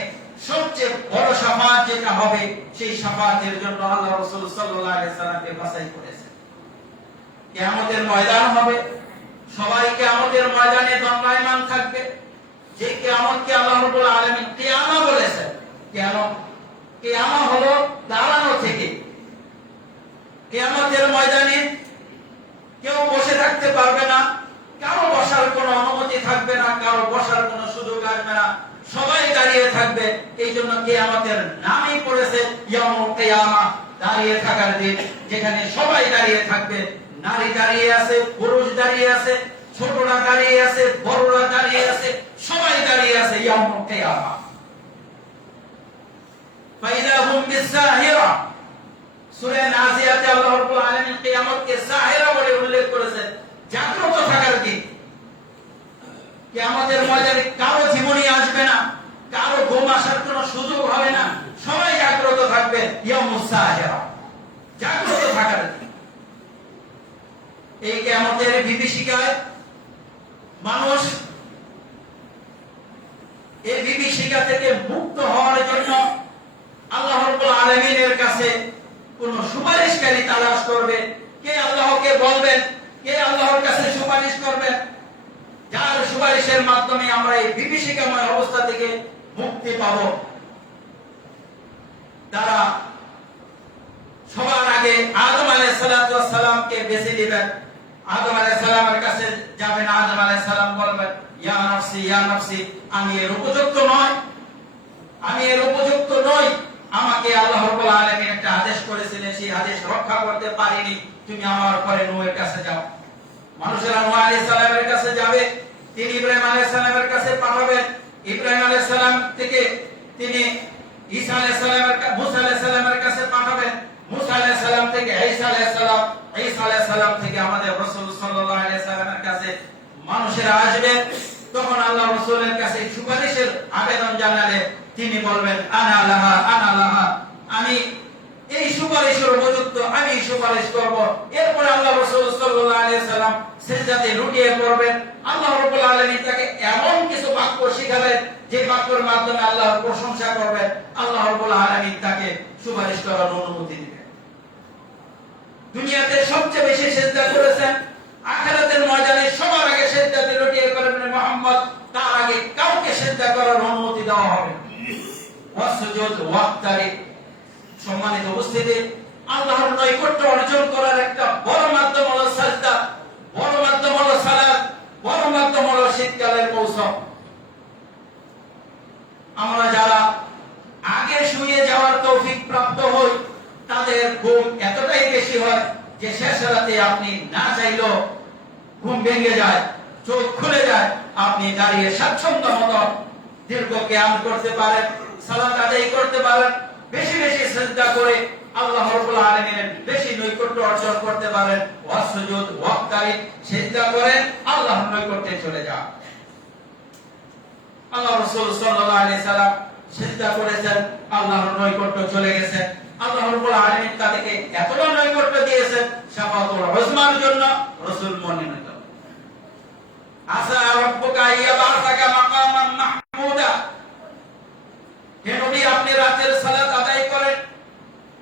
সবচেয়ে বড় শাফাআত যেটা হবে সেই শাফাআতের জন্য আল্লাহ রাসূল সাল্লাল্লাহু আলাইহি ওয়াসাল্লামকে বাছাই করেছেন। কিয়ামতের ময়দান হবে, সবাই কিয়ামতের ময়দানে দণ্ডায়মান থাকবে। যে কিয়ামতকে আল্লাহ রাব্বুল আলামিন কিয়ামা বলেছেন, কেন? কিয়ামা হলো দাঁড়ানো থেকে। কিয়ামতের ময়দানে কেউ বসে থাকতে পারবে না, কারো বসার কোনো অনুমতি থাকবে না, কারো বসার কোনো সুযোগ আসবে না, সবাই দাঁড়িয়ে থাকবে। এই জন্য কিয়ামতের নামই পড়েছে ইয়াউমুল কিয়ামা, দাঁড়িয়ে থাকার দিন, যেখানে সবাই দাঁড়িয়ে থাকবে। নারী দাঁড়িয়ে আছে, পুরুষ দাঁড়িয়ে আছে, ছোটরা দাঁড়িয়ে আছে, বড়রা দাঁড়িয়ে আছে, সবাই দাঁড়িয়ে আছে ইয়াউমুল কিয়ামা। ফাইদা হুম বিসাহিরা, সূরা নাজিয়াতে আল্লাহ রাব্বুল আলামিন কিয়ামতকে সাহিরা বলে উল্লেখ করেছেন, জাগ্রত থাকার দিন। কিয়ামতের ময়দানে কারো জীবনী আসবে না, কারো ঘুম আসার কোনো সুযোগ হবে না, সবাই জাগ্রত থাকবে। ইয়াউমুস সাহিরা, জাগ্রত থাকার দিন। এই কিয়ামতের বিভীষিকায় মানুষ এই বিভীষিকা থেকে মুক্ত হওয়ার জন্য আল্লাহ রাব্বুল আলামিনের কাছে কোন সুপারিশকারী তালাশ করবে। কে আল্লাহকে বলবেন, কে আল্লাহর কাছে সুপারিশ করবেন, যার সুপারিশের মাধ্যমে আমরা এই বিভীষিকাময় অবস্থা থেকে মুক্তি পাব। তারা সবার আগে আদম আলাইহিস সালাতু ওয়াস সালামকে বেছে দিবেন। আদম আলাইহিস সালামের কাছে যাবেন, আদম আলাইহিস সালাম বলবেন, ইয়া নাফসি ইয়া নাফসি, আমি এর উপযুক্ত নই, আমি এর উপযুক্ত নই। আমাকে আল্লাহ রাব্বুল আলামিন একটা আদেশ করেছিলেন, সেই আদেশ রক্ষা করতে পারিনি, তুমি আমার পরে নূহের কাছে যাও। মানুষেরা নূহ আলাইহিস সালামের কাছে যাবে, তিনি ইব্রাহিম আলাইহিস সালামের কাছে পাঠাবেন। ইব্রাহিম আলাইহিস সালাম থেকে তিনি ঈসা আলাইহিস সালামের মুসা আলাইহিস সালামের কাছে পাঠাবেন। মুসা আলাইহিস সালাম থেকে ঈসা আলাইহিস সালাম, ঈসা আলাইহিস সালাম থেকে আমাদের রাসূল সাল্লাল্লাহু আলাইহি সাল্লামের কাছে মানুষেরা আসবে। তখন আল্লাহ রাসূলের কাছে সুপারিশের আবেদন জানালে তিনি বলবেন, আনা লাহা আনা লাহা, আমি এই সুপারিশের উপযুক্ত, আমি সুপারিশ করব। এরপর আল্লাহ রাসূল সাল্লাল্লাহু আলাইহি সাল্লাম সিজদাতে লুটিয়ে পড়বেন। আল্লাহ রাব্বুল আলামিন তাকে এমন কিছু বাক্য শিখাবেন যে বাক্যের মাধ্যমে আল্লাহর প্রশংসা করবেন। আল্লাহ রাব্বুল আলামিন তাকে সুপারিশ করার অনুমতি দিবেন। দুনিয়াতে সবচেয়ে বেশি সিজদা করেছেন, আখিরাতের ময়দানে সবার আগে সিজদাতে লুটিয়ে পড়বেন মুহাম্মদ, তার আগে কাউকে সিজদা করার অনুমতি দেওয়া হবে না। ওয়াসজুদ ওয়াক্তারিব। সম্মানিত উপস্থিতি, আল্লাহর নৈকট্য অর্জন করার একটা বড় মাধ্যম হলো সাজদা, বড় মাধ্যম হলো সালাত, বড় মাধ্যম হলো শীতকালের মৌসুম। আমরা যারা আগে শুয়ে যাওয়ার তৌফিক প্রাপ্ত হই, তাদের ঘুম এতটাই বেশি হয় যে শেষ রাতে আপনি না চাইলেও ঘুম ভেঙে যায়, চোখ খুলে যায়, আপনি দাঁড়িয়ে স্বাচ্ছন্দ্য মতো দীর্ঘ কিয়াম করতে পারেন, সালাত আদায় করতে পারেন, বেশি বেশি সিজদা করে আল্লাহ রাব্বুল আলামিনের বেশি নৈকট্য অর্জন করতে পারেন। ওয়াসজুদ ওয়াক্তারিব, সিজদা করেন, আল্লাহর নৈকট্যে চলে যান। আল্লাহ রাসূল সাল্লাল্লাহু আলাইহি সাল্লাম সিজদা করেছেন, আল্লাহর নৈকট্য চলে গেছে। আল্লাহ রাব্বুল আলামিন তাদেরকে এতটা নৈকট্য দিয়েছেন শাফাআতুল উযমার জন্য রাসূল মনোনীত। আসা রাব্বুকা ইয়াবাসাকা মাকামান মাহমুদা, হে নবী আপনি রাতের সালাত আদায় করেন,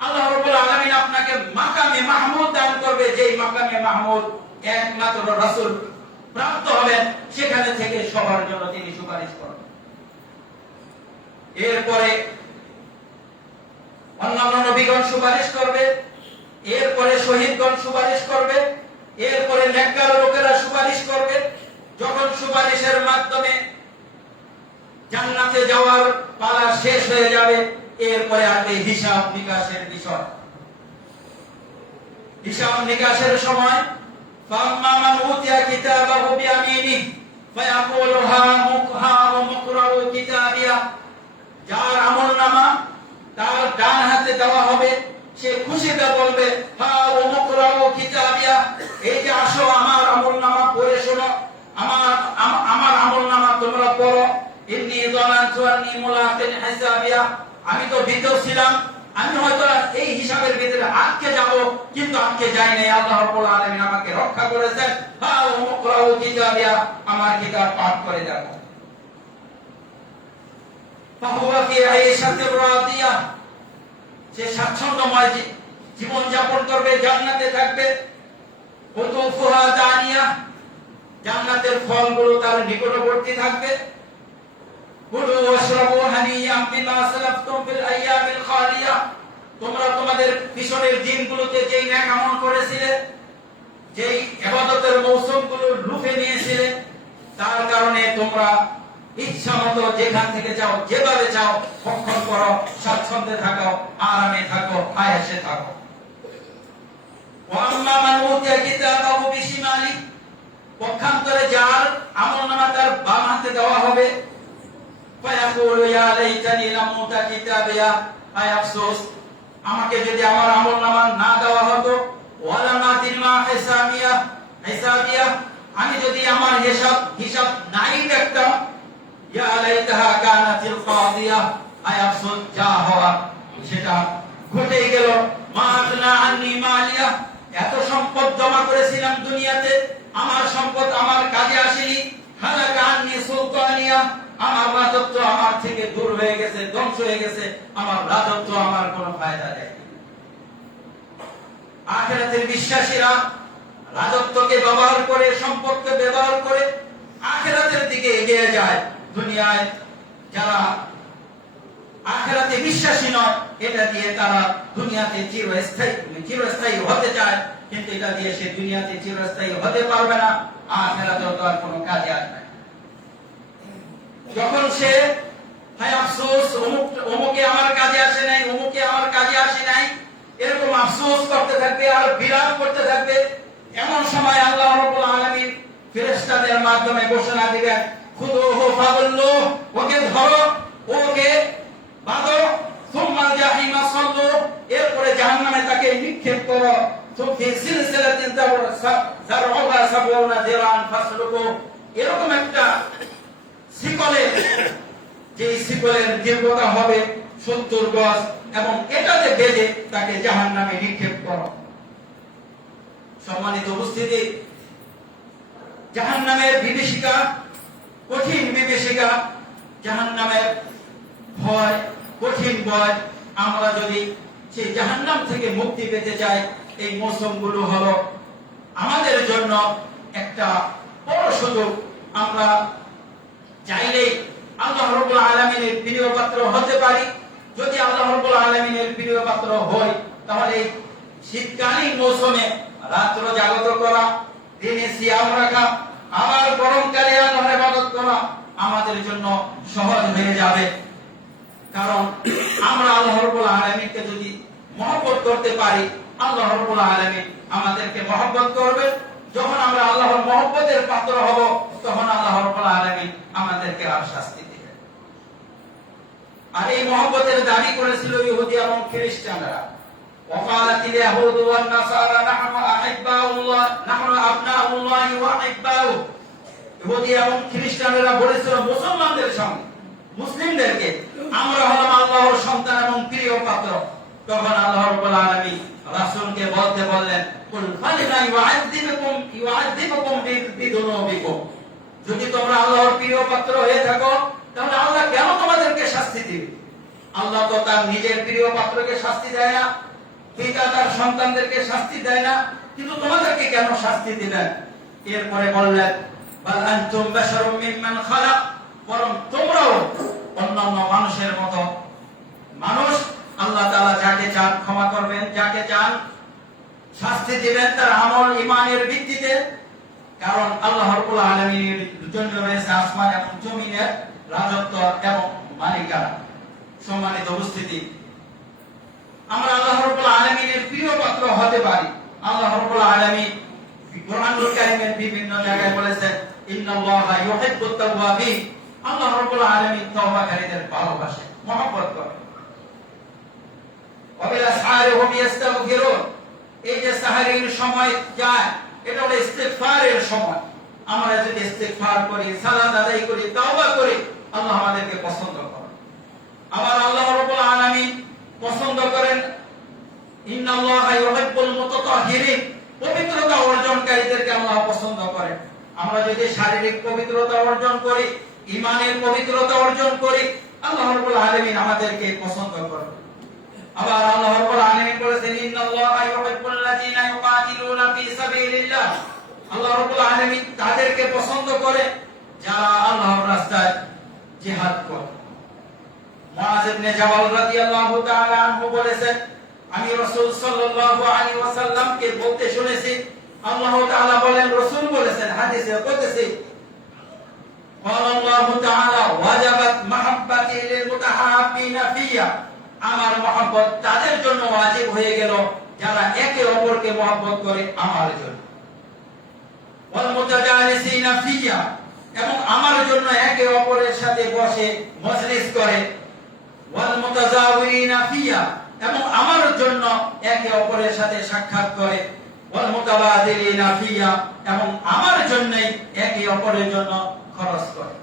আল্লাহ রাব্বুল আলামিন আপনাকে মাকামে মাহমুদ দান করবে, যেই মাকামে মাহমুদ একমাত্র রাসূল প্রাপ্ত হবেন, সেখানে থেকে সবার জন্য তিনি সুপারিশ করবেন। এরপরে অন্যান্য নবীগণ সুপারিশ করবে, এরপরে শহীদগণ সুপারিশ করবে, এরপরে নেককার লোকেরা সুপারিশ করবে। যখন সুপারিশের মাধ্যমে জান্নাতে যাওয়ার পালা শেষ হয়ে যাবে, এরপরে আসবে হিসাব নিকাশের বিষয়। হিসাব নিকাশের সময় ফাম্মা মান উতিয়া কিতাবাহু বিয়ামিনিহি ফায়াকুলু হা মুকরাউ কিতাবিয়া, যার আমলনামা তার ডান হাতে দেওয়া হবে, সে খুশিতে বলবে, হা মুকরাউ কিতাবিয়া, এই যে আসো আমার আমলনামা পড়ে শোনো, আমার আমলনামা তোমরা পড়ো। ইন্নী যানানতু আন্নী মুলাকিন হিসাবিয়া, আমি তো ভীত ছিলাম, আমি হয়তো এই হিসাবের ভিতরে আটকে যাব, কিন্তু আটকে যাই নাই। আল্লাহ রাব্বুল আলামিন আমাকে রক্ষা করেছেন। হা মুকরাউ কিতাবিয়া, আমার কিতাব পাঠ করে দেখো। ফাহুয়া ফি আইশাতির রাদিয়া, সে স্বাচ্ছন্দ্যময় জীবন যাপন করবে, জান্নাতে থাকবে। কুতুফুহা দানিয়া, জান্নাতের ফলগুলো তার নিকটবর্তী থাকবে। কুলু ওয়াশরাবু হানিয়াম বিমা সালাফতুম ফিল আইয়ামিল খালিয়া, তোমরা তোমাদের পিছনের দিনগুলোতে যেই নেক আমল করেছিলে, যেই ইবাদতের মৌসুমগুলো লুফে নিয়েছিলে, তার কারণে তোমরা ইচ্ছামতো যেখান থেকে চাও, যেভাবে চাও ভক্ষণ করো, স্বাচ্ছন্দ্যে থাকো, আরামে থাকো, আয়েশে থাকো। ওয়া আম্মা মান উতিয়া কিতাবাহু বিশিমালি, পক্ষান্তরে যার আমলনামা তার বাম হাতে দেওয়া হবে, ফায়াকুলু ইয়া লাইতানি লাম উতা কিতাবিয়া, আয় আফসোস, আমাকে যদি আমার আমলনামা না দেওয়া হতো। ওয়ালা মাদিল মা হিসাবিয়া, হিসাবিয়া, আমি যদি আমার হিসাব নাই দেখতাম, ইয়া লাইতাহা কানাতিল কাদিয়া, আয় আফসোস, যা হওয়া সেটা ঘটে গেল। মা আগনা আন্নি মালিয়া, এত সম্পদ জমা করেছিলাম দুনিয়াতে, আমার সম্পদ আমার কাজে আসেনি। হালাকা আন্নি সুলতানিয়া, আমার রাজত্ব আমার থেকে দূর হয়ে গেছে, ধ্বংস হয়ে গেছে, আমার রাজত্ব আমার কোনো ফায়দা দেয়নি। আখিরাতের বিশ্বাসীরা রাজত্বকে ব্যবহার করে, সম্পদকে ব্যবহার করে আখিরাতের দিকে এগিয়ে যায়। দুনিয়ায় যারা আখিরাতে বিশ্বাসী নয়, এটা দিয়ে তারা দুনিয়াতে চিরস্থায়ী হতে চায়, কিন্তু এটা দিয়ে সে দুনিয়াতে চিরস্থায়ী হতে পারবে না, আখিরাতেও তো আর কোনো কাজে আসবে না। যখন সে হায় আফসোস, অমুকে আমার কাজে আসে নাই, অমুকে আমার কাজে আসে নাই, এরকম আফসোস করতে থাকবে আর বিলাপ করতে থাকবে, এমন সময় আল্লাহ রাব্বুল আলামিন ফেরেশতাদের মাধ্যমে ঘোষণা দিবেন, খুদুহু ফাগুল্লু, ওকে ধরো, ওকে বাঁধো, সুম্মাল জাহিমা সাল্লু, এরপরে জাহান্নামে তাকে নিক্ষেপ করো, ফি সিলসিলাতিন যারউহা সাবউনা যিরান ফাসলুকু, এরকম একটা শিকলে, যে শিকলের দীর্ঘতা হবে 70 গজ, এবং এটাতে বেঁধে তাকে জাহান্নামে নিক্ষেপ করো। সম্মানিত উপস্থিতি, জাহান্নামের বিভীষিকা, কঠিন বিভীষিকা, জাহান্নামের ভয়, কঠিন ভয়, আমরা যদি সেই জাহান্নাম থেকে মুক্তি পেতে চাই, এই মৌসুমগুলো হলো আমাদের জন্য একটা বড় সুযোগ। আমরা চাইলেই আল্লাহ রাব্বুল আলামিনের প্রিয় পাত্র হতে পারি। যদি আল্লাহ রাব্বুল আলামিনের প্রিয় পাত্র হই, তাহলে এই শীতকালীন মৌসুমে রাত্র জাগত করা, দিনে সিয়াম রাখা, আবার গরমকালে আল্লাহর ইবাদত করা আমাদের জন্য সহজ হয়ে যাবে। কারণ আমরা আল্লাহ রাব্বুল আলামিনকে যদি মহব্বত করতে পারি, আল্লাহ রাব্বুল আলামিন আমাদেরকে মহব্বত করবেন। যখন আমরা আল্লাহর মহব্বতের পাত্র হব, তখন আল্লাহ রাব্বুল আলামিন আমাদেরকে আর শাস্তি দিবেন। আর এই মহব্বতের দাবি করেছিল ইহুদি এবং খ্রিস্টানরা। وقالت اليهود والنصارى نحن احباء الله نحن ابناء الله واحباؤه, ইহুদি এবং খ্রিস্টানরা বলেছিল মুসলমানদের সঙ্গে, মুসলিমদেরকে, আমরা হলাম আল্লাহর সন্তান এবং প্রিয় পাত্র। তখন আল্লাহ রাব্বুল আলামিন রাসূলকে বলতে বললেন, কুল ফালিমা ইউআযিবুকুম বিযুনুবিকুম, যদি তোমরা আল্লাহর প্রিয় পাত্র হয়ে থাকো, তাহলে আল্লাহ কেন তোমাদেরকে শাস্তি দিবে? আল্লাহ তো তার নিজের প্রিয় পাত্রকে শাস্তি দেয় না, পিতা তার সন্তানদেরকে শাস্তি দেয় না, কিন্তু তোমাদেরকে কেন শাস্তি দিলেন? এরপরে বললেন, বাল আনতুম বাশারুম মিম্মান খালাক, বরং তোমরাও অন্যান্য মানুষের মতো মানুষ। আল্লাহ তাআলা যাকে চান ক্ষমা করবেন, যাকে চান শাস্তি দিবেন তার আমল ঈমানের ভিত্তিতে। কারণ আল্লাহ রাব্বুল আলামিনের জন্য রয়েছে আসমান এবং জমিনের রাজত্ব এবং মালিকানা। সম্মানিত উপস্থিতি, আমরা আল্লাহ রাব্বুল আলামিনের প্রিয় পাত্র হতে পারি। আল্লাহ রাব্বুল আলামিন কোরআনুল কারীমের বিভিন্ন জায়গায় বলেছেন, ইন্নাল্লাহা ইউহিব্বুত তাওয়াবিন, আল্লাহ রাব্বুল আলামিন তওবাকারীদের ভালোবাসেন, মহব্বত করেন। ওয়া বিল আসহারি হুম ইস্তাগফিরুন, এই যে সাহরির সময় যায়, এটা হলো ইস্তিগফারের সময়। আমরা যদি ইস্তিগফার করি, সালাত আদায় করি, তওবা করি, আল্লাহ আমাদেরকে পছন্দ করেন। আবার আল্লাহ রাব্বুল আলামিন পছন্দ করেন, ইন্নাল্লাহা ইউহিব্বুল মুতাতাহহিরিন, পবিত্রতা অর্জনকারীদেরকে আল্লাহ পছন্দ করেন। আমরা যদি শারীরিক পবিত্রতা অর্জন করি, ঈমানের পবিত্রতা অর্জন করি, আল্লাহ রাব্বুল আলামিন আমাদেরকে পছন্দ করেন। আবার আল্লাহ রাব্বুল আলামিন বলেছেন, ইন্নাল্লাহা ইউহিব্বুল লাযিনা ইউকাতিলুনা ফি সাবিলিল্লাহ, আল্লাহ রাব্বুল আলামিন তাদেরকে পছন্দ করে যারা আল্লাহর রাস্তায় জিহাদ করে। মুআয ইবনে জাবাল রাদিয়াল্লাহু তাআলা আনহু বলেছেন, আমি রাসূল সাল্লাল্লাহু আলাইহি ওয়াসাল্লামকে বলতে শুনেছি, আল্লাহ তাআলা বলেন, রাসূল বলেছেন, হাদিসে বলতেছি, قال الله تعالى وجبت محبتي للمتحابين فيا, আমার মহব্বত তাদের জন্য ওয়াজিব হয়ে গেল যারা একে অপরকে মহব্বত করে আমার জন্য। ওয়াল মুতাজালিসিনা ফিয়া, এবং আমার জন্য একে অপরের সাথে বসে মজলিস করে। ওয়াল মুতাজাওয়িরিনা ফিয়া, এবং আমার জন্য একে অপরের সাথে সাক্ষাৎ করে। ওয়াল মুতাবাদিলিনা ফিয়া, এবং আমার জন্যই একে অপরের জন্য খরচ করে।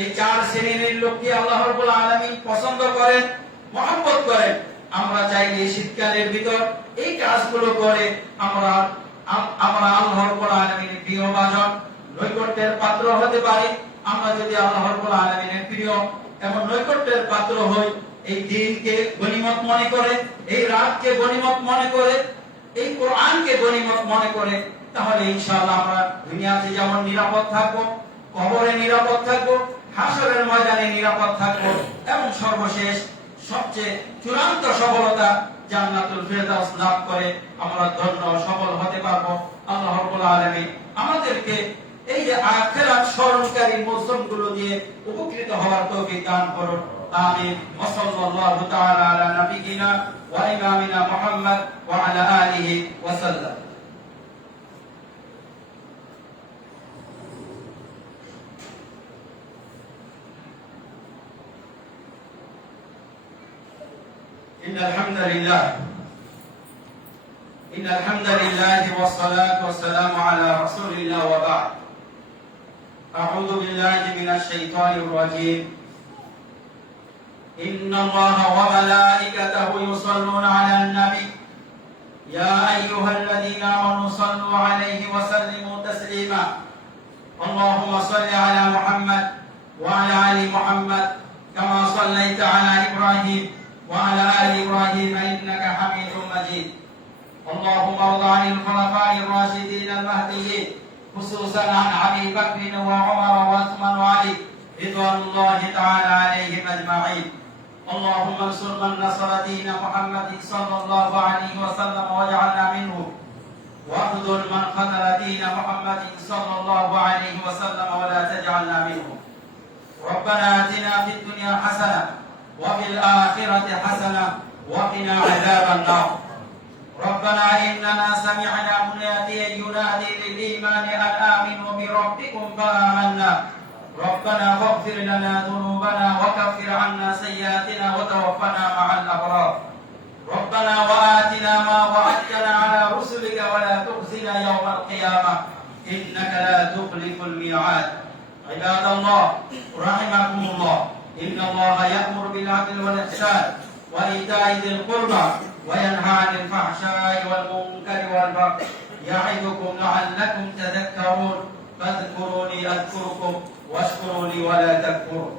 এই চার শ্রেণীর লোককে আল্লাহ রাব্বুল আলামিন পছন্দ করেন, মহব্বত করেন। আমরা চাইলে শীতকালের ভিতর এই কাজগুলো করে আমরা আল্লাহ রাব্বুল আলামিনের প্রিয় ভাজন, নৈকট্যের পাত্র হতে পারি। আমরা যদি আল্লাহ রাব্বুল আলামিনের প্রিয় এবং নৈকট্যের পাত্র হই, এই দিনকে গনিমত মনে করে, এই রাতকে গনিমত মনে করে, এই কোরআনকে গনিমত মনে করে, তাহলে ইনশাআল্লাহ আমরা দুনিয়াতে যেমন নিরাপদ থাকবো, কবরে নিরাপদ থাকবো, হাসরের ময়দানে নিরাপদ থাকবো, এবং সর্বশেষ সবচেয়ে চূড়ান্ত সফলতা জান্নাতুল ফেরদাউস লাভ করে আমরা ধন্য সফল হতে পারবো। আল্লাহ রাব্বুল আলামিন আমাদেরকে এই যে আখিরাত স্মরণকারী মৌসুমগুলো দিয়ে উপকৃত হওয়ার তৌফিক দান করুন। আমিন। ওয়া সাল্লাল্লাহু তাআলা আলা নাবিয়িনা ওয়া ইমামিনা মুহাম্মদ ওয়া আলা আলিহি ওয়া সাল্লাম। إن الحمد لله والصلاة والسلام على رسول الله وبعد. أعوذ بالله من الشيطان الرجيم. إن الله وملائكته يصلون على النبي يا أيها الذين آمنوا صلوا عليه وسلموا تسليما. اللهم صل على محمد وعلى آل محمد كما صليت على إبراهيم وعلى آل إبراهيم إنك حميد مجيد. اللهم ارض عن الخلفاء الراشدين المهديين خصوصا عن أبي بكر وعمر وعثمان وعلي رضوان الله تعالى عليهم أجمعين. اللهم انصر من نصر دين محمد صلى الله عليه وسلم واجعلنا منه، واخذل من خذل دين محمد صلى الله عليه وسلم ولا تجعلنا منه. ربنا آتنا في الدنيا حسنة وفي الآخرة حسنة وقنا عذاب النار. ربنا إننا سمعنا مناديا ينادي للإيمان أن آمنوا بربكم فآمنا. ربنا فاغفر لنا ذنوبنا وكفر عنا سيئاتنا وتوفنا مع الأبرار. ربنا وآتنا ما وعدتنا على رسلك ولا تخزنا يوم القيامة إنك لا تخلف الميعاد. عباد الله رحمكم الله، إن الله يأمر بالعدل والإحسان وإيتاء ذي القربى وينهى عن الفحشاء والمنكر والبغي يعظكم لعلكم تذكرون. فاذكروني أذكركم واشكروا لي ولا تكفرون.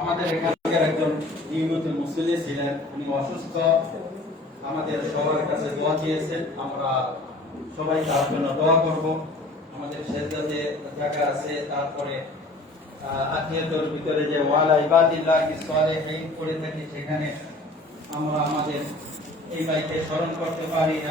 আমাদের এখানকার একজন নিয়মিত মুসল্লি ছিলেন, উনি অসুস্থ, আমাদের সবার কাছে দোয়া চেয়েছেন। আমরা সবাই তার জন্য দোয়া করব। আমাদের সেজদাতে জায়গা আছে, তারপরে আত্মীয়তার ভিতরে যে ওয়ালা ইবাদিল্লাহি সালিহিন করে থাকি, সেখানে আমরা আমাদের এই ভাইকে স্মরণ করতে পারি না।